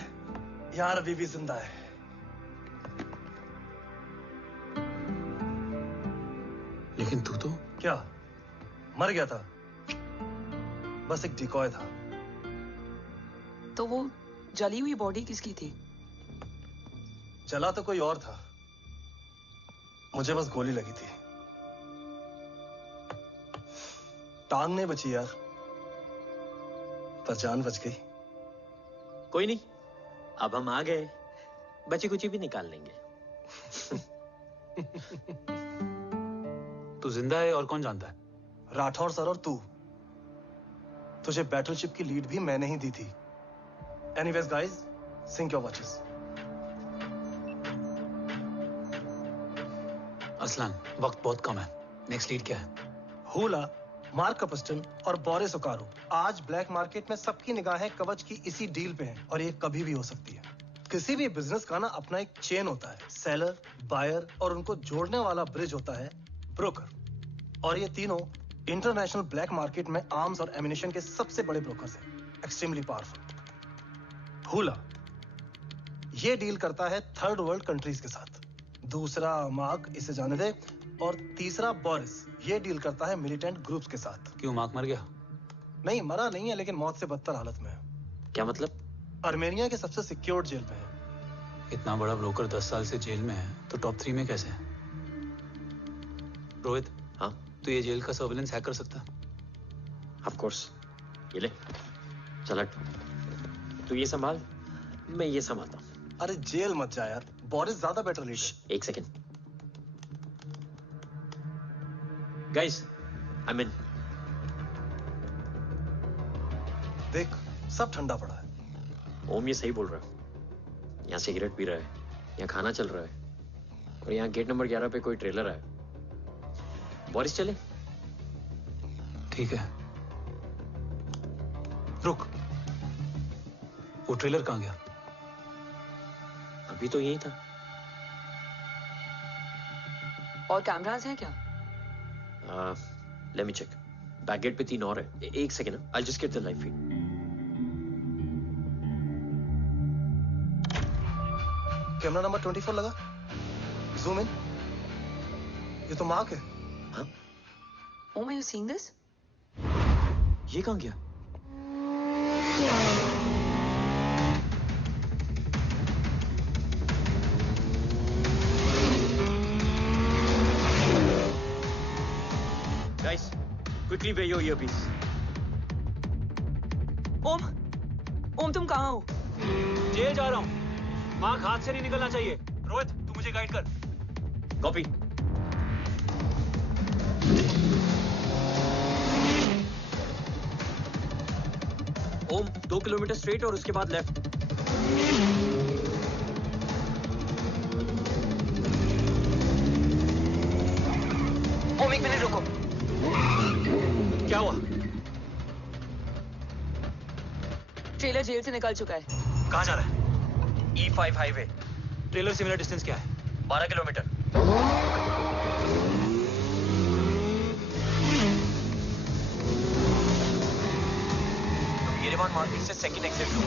यार अभी भी जिंदा है। लेकिन तू तो क्या मर गया था? बस एक डिकॉय था। तो वो जली हुई बॉडी किसकी थी? चला तो कोई और था, मुझे बस गोली लगी थी। टांग नहीं बची यार, पर जान बच गई। कोई नहीं, अब हम आ गए, बची कुची भी निकाल लेंगे। तू जिंदा है और कौन जानता है? राठौर सर और तू। तुझे बैटलशिप की लीड भी मैंने ही दी थी। Anyways guys, sync your watches. Aslan, वक्त बहुत कम है। नेक्स्ट लीड क्या है? हुला, मार्क कपस्टन और बोरिस ओकारो। आज ब्लैक मार्केट में सबकी निगाहें कवच की इसी डील पे हैं और ये कभी भी हो सकती है। किसी भी बिजनेस का ना अपना एक चेन होता है, सेलर, बायर और उनको जोड़ने वाला ब्रिज होता है ब्रोकर। और ये तीनों इंटरनेशनल ब्लैक मार्केट में आर्म्स और एमिनेशन के सबसे बड़े ब्रोकर्स हैं, एक्सट्रीमली पावरफुल। हुला ये डील करता है थर्ड वर्ल्ड कंट्रीज के साथ। दूसरा मार्क, इसे जाने दे। और तीसरा बोरिस, ये डील करता है मिलिटेंट ग्रुप्स के साथ। क्यों, मार्क मर गया? नहीं, मरा नहीं है, लेकिन मौत से बदतर हालत में है। क्या मतलब? आर्मेनिया के सबसे सिक्योर्ड जेल में है। इतना बड़ा ब्रोकर 10 साल से जेल में है, तो टॉप 3 में कैसे है? रोहित, हाँ, तो ये जेल का सर्विलेंस हैक कर सकता है? Of course. ये ले, चल हट। तू ये संभाल, मैं ये संभालता हूँ। अरे जेल मत जा यार, बोरिस ज्यादा बेटर लीडर। एक सेकेंड गाइस, आई मीन। देख, सब ठंडा पड़ा है। ओम ये सही बोल रहा है। यहाँ सिगरेट पी रहा है, यहाँ खाना चल रहा है, और यहाँ गेट नंबर 11 पे कोई ट्रेलर है। बोरिस चले? ठीक है। रुक, वो ट्रेलर कहाँ गया? अभी तो यही था। और कैमरास हैं क्या? Let me check. Back gate पे 3 और है। एक second, I just get the live feed. Camera number 24 लगा। Zoom in. ये तो मार्क है। हाँ? Om, are you seeing this? ये कहाँ गया? Guys, quickly wear your earpiece. ओम, तुम कहाँ हो? जेल जा रहा हूँ। मार्क हाथ से नहीं निकलना चाहिए। रोहित, तू मुझे गाइड कर। कॉपी। ओम, 2 किलोमीटर स्ट्रेट और उसके बाद लेफ्ट। ओम, 1 मिनट रुको। क्या हुआ? ट्रेलर जेल से निकल चुका है। कहाँ जा रहा है? E5 highway. ट्रेलर से मेरा डिस्टेंस क्या है? 12 किलोमीटर। येरेवान मार्केट से सेकंड एक्सिट लो।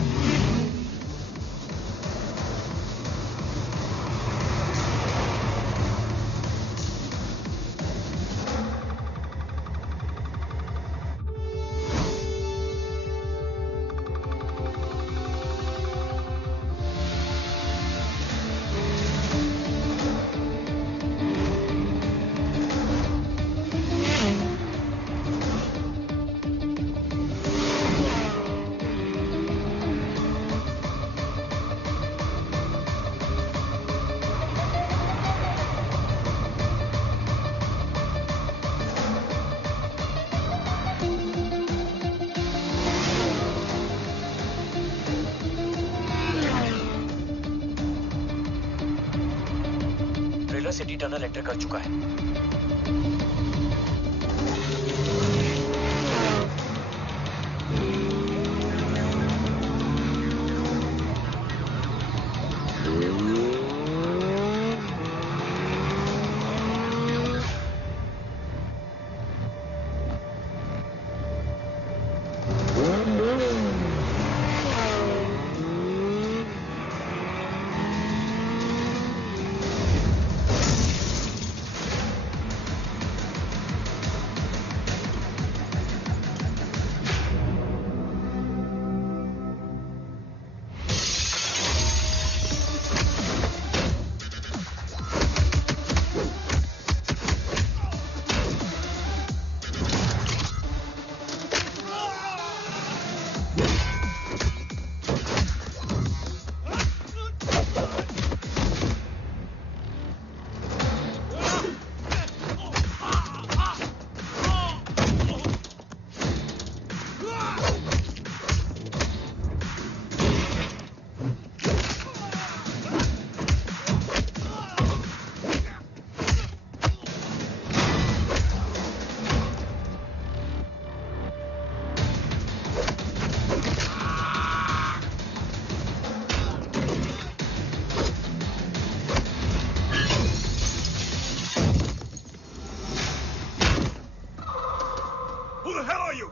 सिटी टनल एंटर कर चुका है। the hell are you?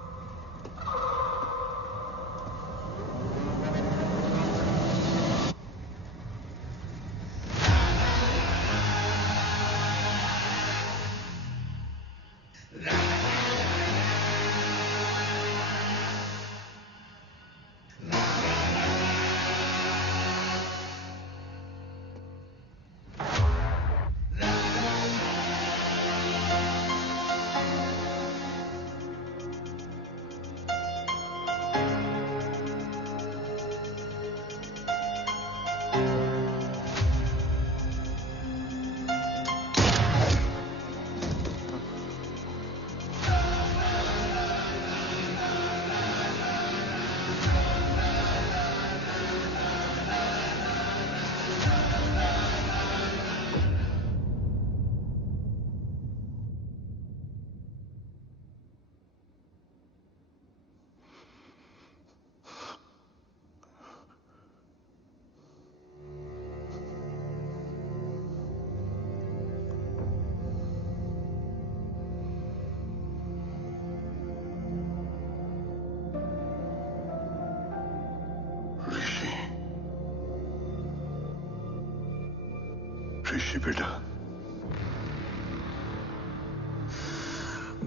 ऋषि बेटा,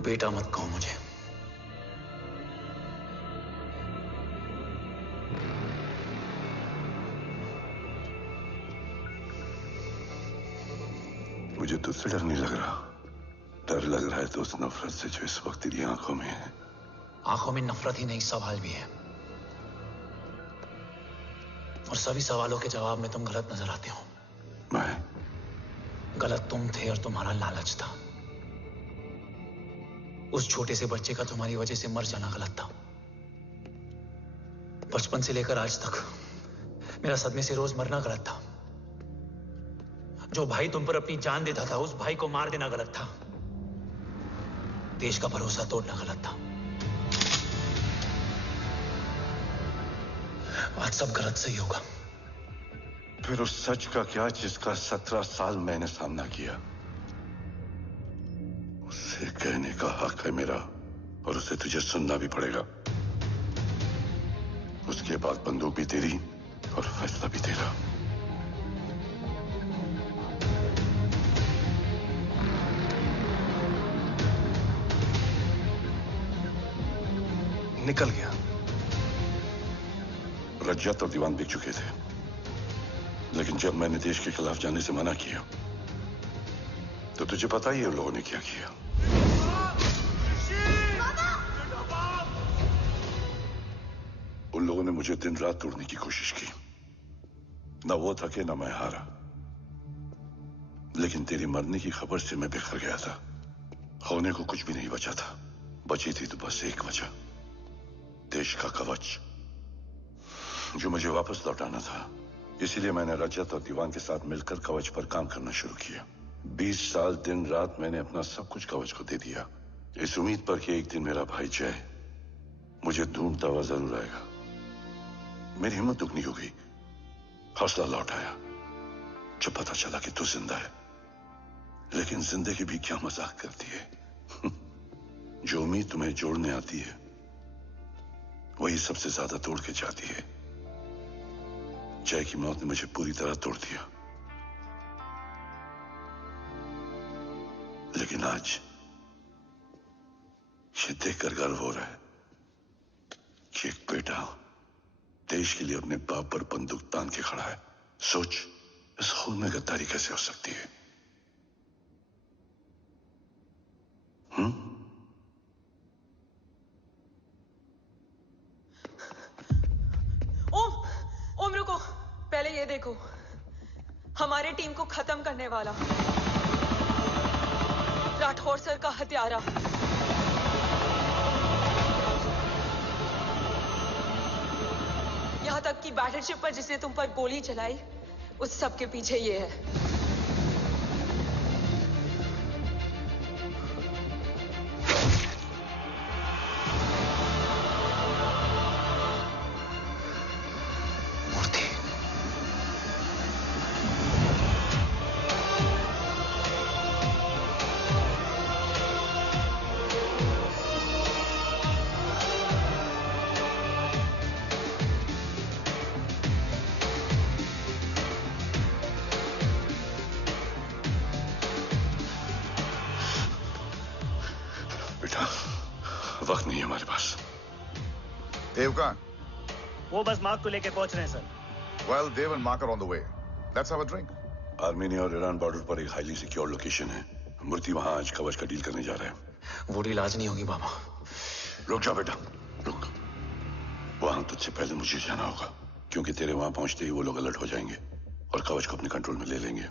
बेटा मत कहो मुझे। मुझे तुझसे डर नहीं लग रहा, डर लग रहा है तो उस नफरत से जो इस वक्त तेरी आंखों में है। आंखों में नफरत ही नहीं, सवाल भी है, और सभी सवालों के जवाब में तुम गलत नजर आते हो। मैं गलत तुम थे और तुम्हारा लालच था। उस छोटे से बच्चे का तुम्हारी वजह से मर जाना गलत था। बचपन से लेकर आज तक मेरा सदमे से रोज मरना गलत था। जो भाई तुम पर अपनी जान देता था, उस भाई को मार देना गलत था। देश का भरोसा तोड़ना गलत था। आज सब गलत सही होगा। फिर उस सच का क्या जिसका 17 साल मैंने सामना किया? उसे कहने का हक है मेरा, और उसे तुझे सुनना भी पड़ेगा। उसके बाद बंदूक भी तेरी और फैसला भी तेरा। निकल गया। रज्जत और दीवान बिक चुके थे, लेकिन जब मैंने देश के खिलाफ जाने से मना किया तो तुझे पता ही है उन लोगों ने क्या किया। उन लोगों ने मुझे दिन रात तोड़ने की कोशिश की। ना वो थके ना मैं हारा, लेकिन तेरी मरने की खबर से मैं बिखर गया था। होने को कुछ भी नहीं बचा था। बची थी तो बस एक वजह, देश का कवच, जो मुझे वापस लौटाना था। इसीलिए मैंने रजत और दीवान के साथ मिलकर कवच पर काम करना शुरू किया। 20 साल दिन रात मैंने अपना सब कुछ कवच को दे दिया, इस उम्मीद पर कि एक दिन मेरा भाई जय मुझे ढूंढता हुआ जरूर आएगा। मेरी हिम्मत दुगनी हो गई, हौसला लौट आया जब पता चला कि तू जिंदा है। लेकिन जिंदगी भी क्या मजाक करती है। जो उम्मीद तुम्हें जोड़ने आती है वही सबसे ज्यादा तोड़ के जाती है। जय की मौत ने मुझे पूरी तरह तोड़ दिया, लेकिन आज ये देखकर गर्व हो रहा है कि एक बेटा देश के लिए अपने बाप पर बंदूक तान के खड़ा है। सोच, इस खून में गद्दारी कैसे हो सकती है? ओम रुको, पहले ये देखो, हमारे टीम को खत्म करने वाला राठौर सर का हत्यारा। यहां तक कि बैटलशिप पर जिसने तुम पर गोली चलाई, उस सब के पीछे ये है। बेटा, वक्त नहीं है हमारे पास। देव कहाँ? वो बस मार्क को लेके पहुंच रहे हैं sir. Well, Dev and Mark are on the way. Let's have a drink. Armenia और ईरान बॉर्डर पर एक हाईली सिक्योर लोकेशन है। मूर्ति वहां आज कवच का डील करने जा रहे हैं। वो डील आज नहीं होगी बाबा। रुक जा बेटा, रुक। वहां तुझसे पहले मुझे जाना होगा, क्योंकि तेरे वहां पहुंचते ही वो लोग अलर्ट हो जाएंगे और कवच को अपने कंट्रोल में ले लेंगे।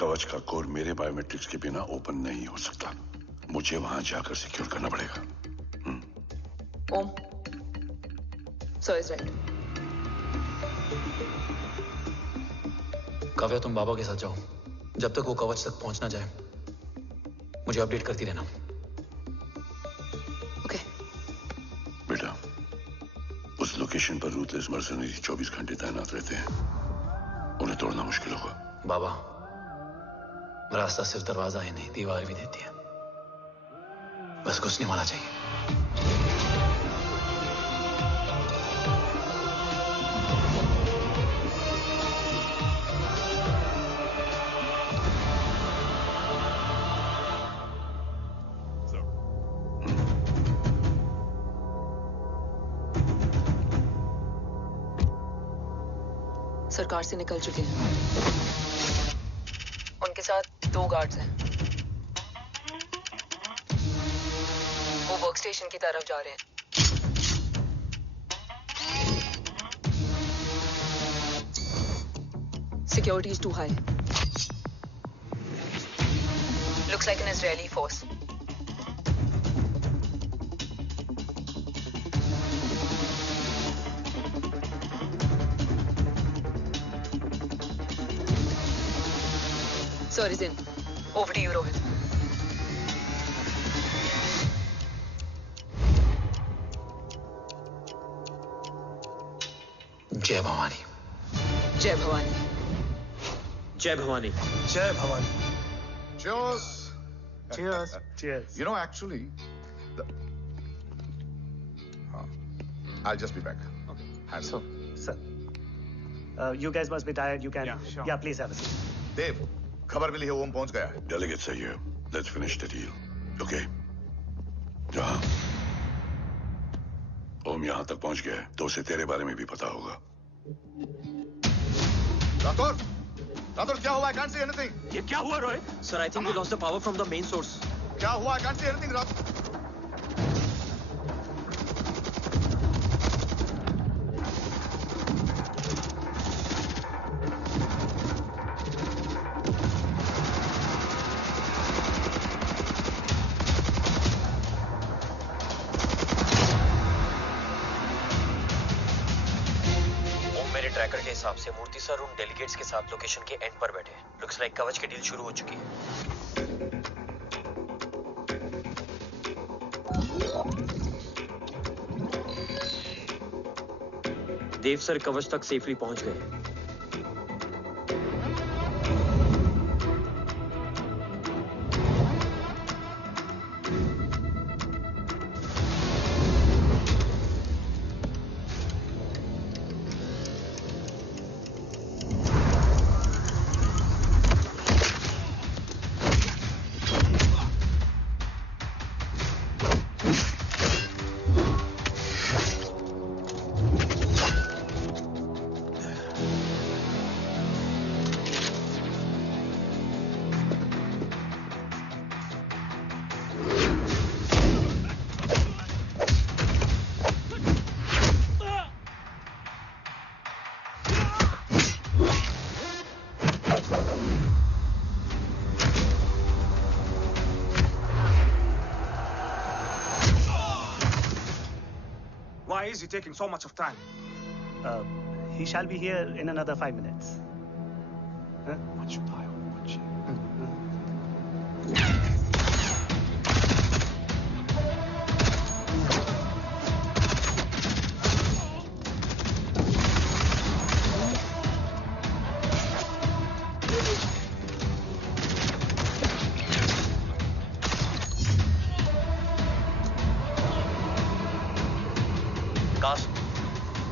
कवच का कोर मेरे बायोमेट्रिक्स के बिना ओपन नहीं हो सकता। मुझे वहां जाकर सिक्योर करना पड़ेगा। ओम, सर इज राइट। काव्या, तुम बाबा के साथ जाओ। जब तक वो कवच तक पहुंच ना जाए, मुझे अपडेट करती रहना। ओके। बेटा, उस लोकेशन पर रूथलेस मर्सनरी 24 घंटे तैनात रहते हैं। उन्हें तोड़ना मुश्किल होगा। बाबा, रास्ता सिर्फ दरवाजा ही नहीं, दीवार भी देती है। बस घुसने वाला चाहिए। सरकार से निकल चुके हैं। उनके साथ 2 गार्ड्स हैं। वो वर्क स्टेशन की तरफ जा रहे हैं। Security is too high. Looks like an Israeli force. Sir is in. Over to you, Rohit. जय भवानी। जय भवानी। जय भवानी। जय Bhavani. Cheers. Cheers. Cheers. You know, actually, I'll just be back. Okay. Hands So, sir, you guys must be tired. You can. Yeah, sure. Yeah, please have a seat. देव, खबर मिली है ओम पहुंच गया है। Delegate सही है। Let's finish the deal. Okay. जहां ओम यहां तक पहुंच गया है तो उसे तेरे बारे में भी पता होगा। राठौर, राठौर क्या हुआ? I can't see anything. ये क्या हुआ Rohit? Sir, I think we lost the power from the main source. क्या हुआ? I can't see anything, Rathore. Tracker के हिसाब से मूर्ति सर उन डेलीगेट्स के साथ लोकेशन के एंड पर बैठे। लुक्स लाइक कवच की डील शुरू हो चुकी है। देव सर कवच तक सेफली पहुंच गए। Why is he taking so much of time? He shall be here in another 5 minutes. Huh? Much time, much.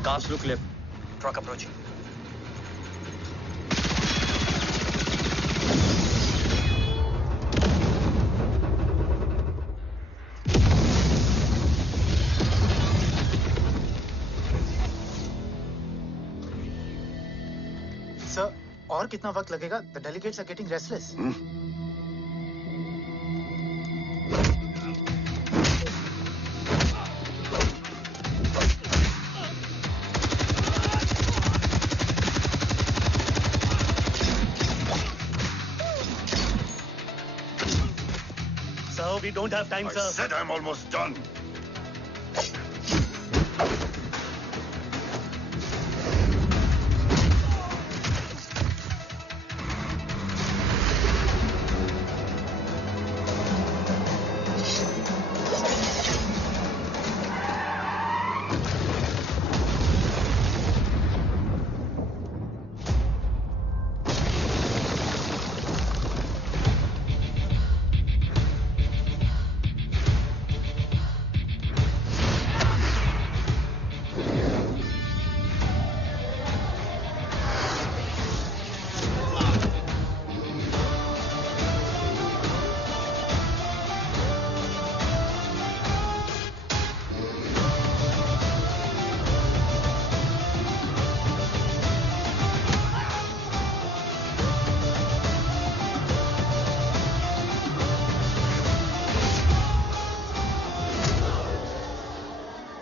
Cast look left. Truck approaching. और कितना वक्त लगेगा? The delegates are getting restless. Sir, we don't have time, sir. I said I'm almost done.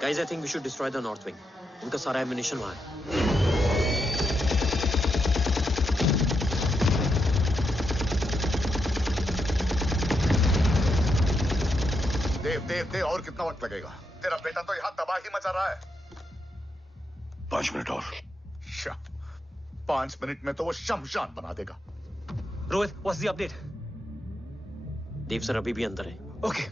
Guys, I think we should destroy the North Wing. उनका सारा ammunition वहाँ है. देव और कितना वक्त लगेगा? तेरा बेटा तो यहाँ तबाही मचा रहा है. 5 मिनट और. 5 मिनट में तो वो शमशान बना देगा. Rohit, what's the update? Dev sir अभी भी अंदर है. Okay.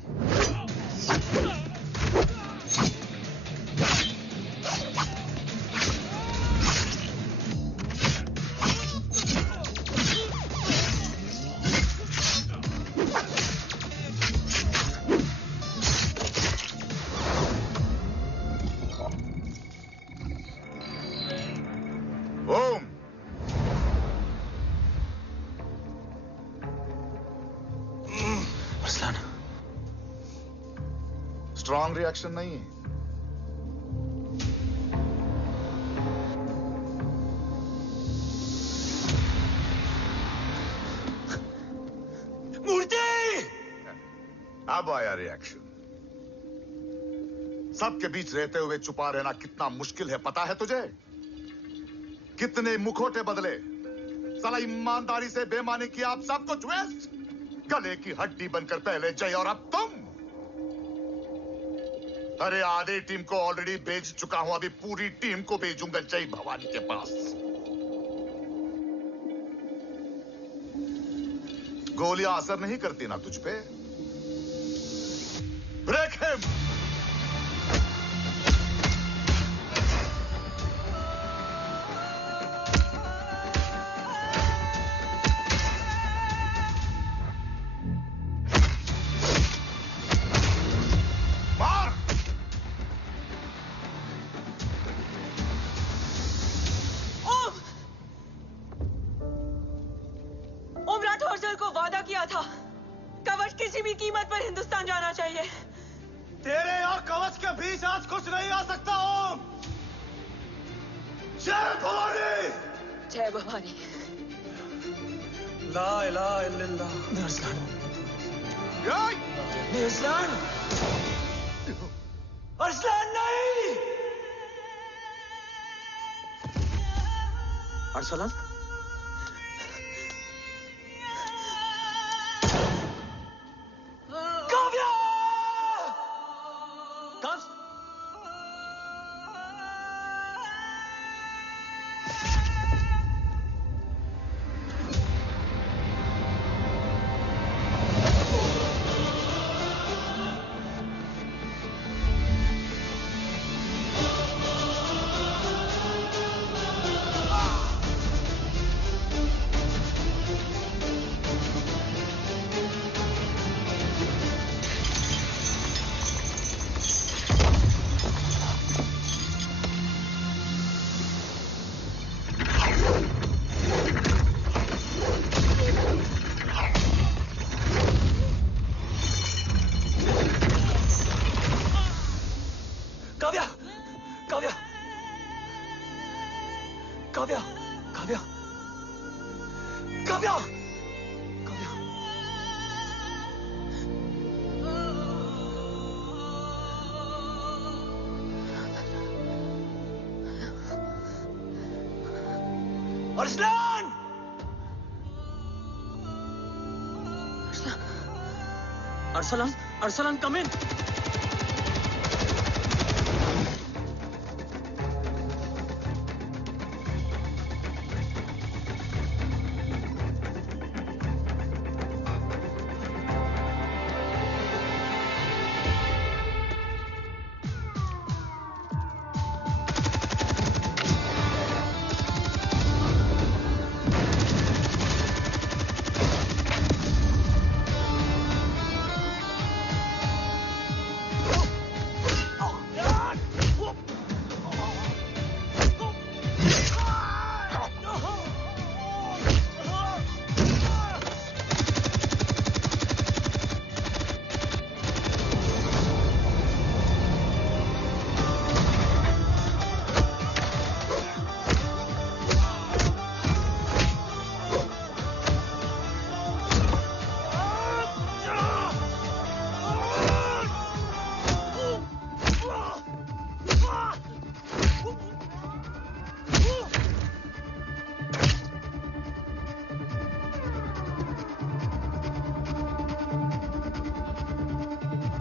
स्ट्रॉन्ग रिएक्शन नहीं है. मूर्ति! अब आया रिएक्शन. सबके बीच रहते हुए छुपा रहना कितना मुश्किल है पता है तुझे? कितने मुखौटे बदले. साला ईमानदारी से बेमानी किया, आप सब कुछ वेस्ट. गले की हड्डी बनकर पहले जय और अब तुम. अरे आधे टीम को ऑलरेडी भेज चुका हूं, अभी पूरी टीम को भेजूंगा जय भवानी के पास. गोलियां असर नहीं करती ना तुझ पे. Break him. अरसलान? काव्या! कब्ज? Arsalan! Arsalan, Arsalan, come in.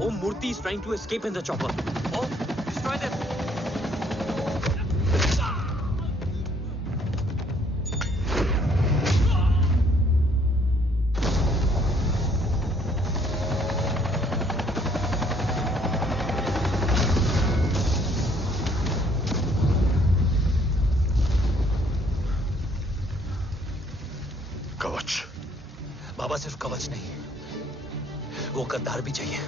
Om Murthy is trying to escape in the chopper. Oh, destroy them. कवच। बाबा सिर्फ कवच नहीं, वो गद्दार भी चाहिए।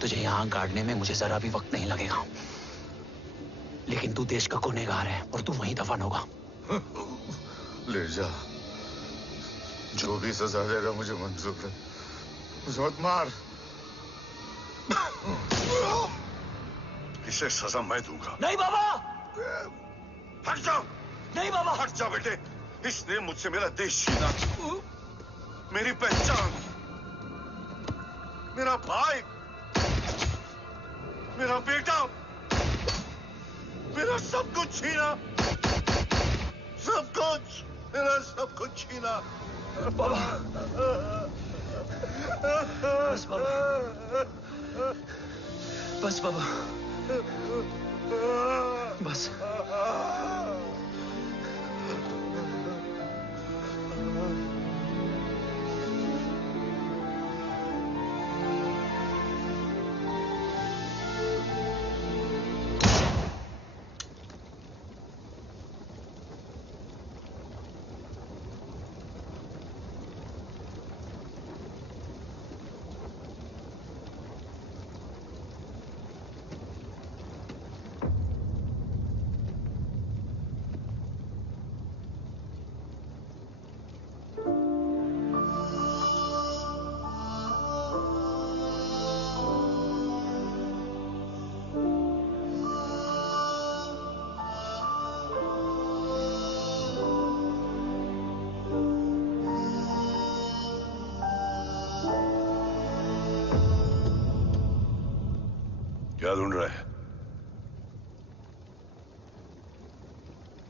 तुझे यहां गाड़ने में मुझे जरा भी वक्त नहीं लगेगा, लेकिन तू देश का गुनहगार है और तू वहीं दफन होगा। ले जा, जो भी सजा देगा मुझे मंजूर है, मुझे मत मार। इसे सजा मैं दूंगा। नहीं बाबा, हट जाओ। नहीं बाबा, हट जाओ बेटे। इसने मुझसे मेरा देश छीना, मेरी पहचान, मेरा भाई, मेरा बेटा, मेरा सब कुछ छीना, सब कुछ, मेरा सब कुछ छीना। बाबा, बस बाबा, बस बाबा, बस।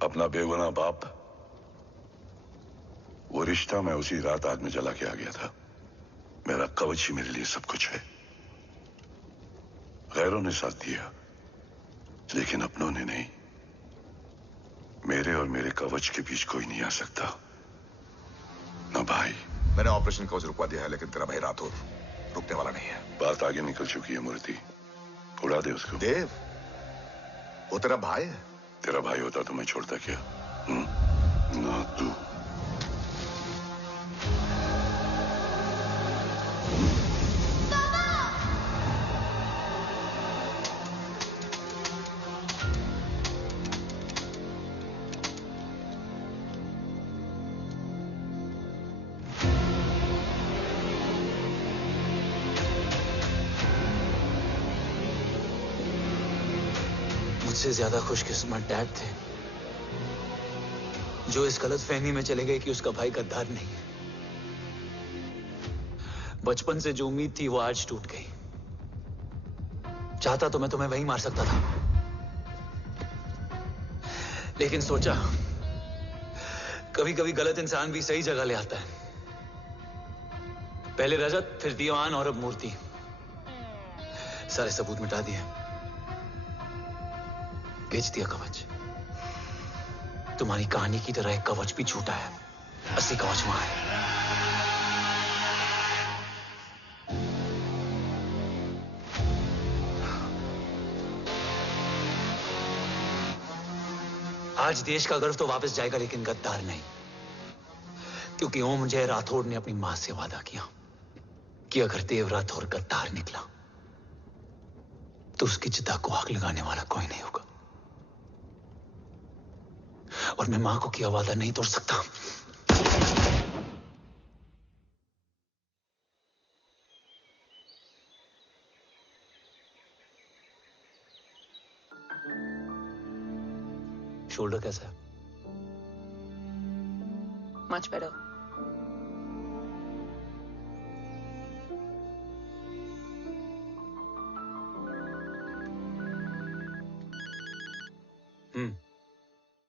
अपना बेगुनाह बाप, वो रिश्ता मैं उसी रात आग में जला के आ गया था। मेरा कवच ही मेरे लिए सब कुछ है। गैरों ने साथ दिया, लेकिन अपनों ने नहीं। मेरे और मेरे कवच के बीच कोई नहीं आ सकता। ना भाई। मैंने ऑपरेशन कवच रुकवा दिया है, लेकिन तेरा भाई राठौर रुकने वाला नहीं है। बात आगे निकल चुकी है मूर्ति, उड़ा दे उसको। देव, वो तेरा भाई है। तेरा भाई होता तो मैं छोड़ता क्या? ना तू। मुझसे ज्यादा खुशकिस्मत डैड थे, जो इस गलत फहमी में चले गए कि उसका भाई गद्दार नहीं है। बचपन से जो उम्मीद थी वो आज टूट गई। चाहता तो मैं तुम्हें वहीं मार सकता था, लेकिन सोचा कभी कभी गलत इंसान भी सही जगह ले आता है। पहले रजत, फिर दीवान और अब मूर्ति। सारे सबूत मिटा दिए, बेच दिया कवच। तुम्हारी कहानी की तरह एक कवच भी झूठा है, असली कवच वहां है। आज देश का गर्व तो वापस जाएगा, लेकिन गद्दार नहीं। क्योंकि ओम जय राठौड़ ने अपनी मां से वादा किया कि अगर देव राठौड़ गद्दार निकला तो उसकी चिता को आग लगाने वाला कोई नहीं होगा। और मैं मां को किया वादा नहीं तोड़ सकता। शोल्डर कैसा है? Much better. हम्म।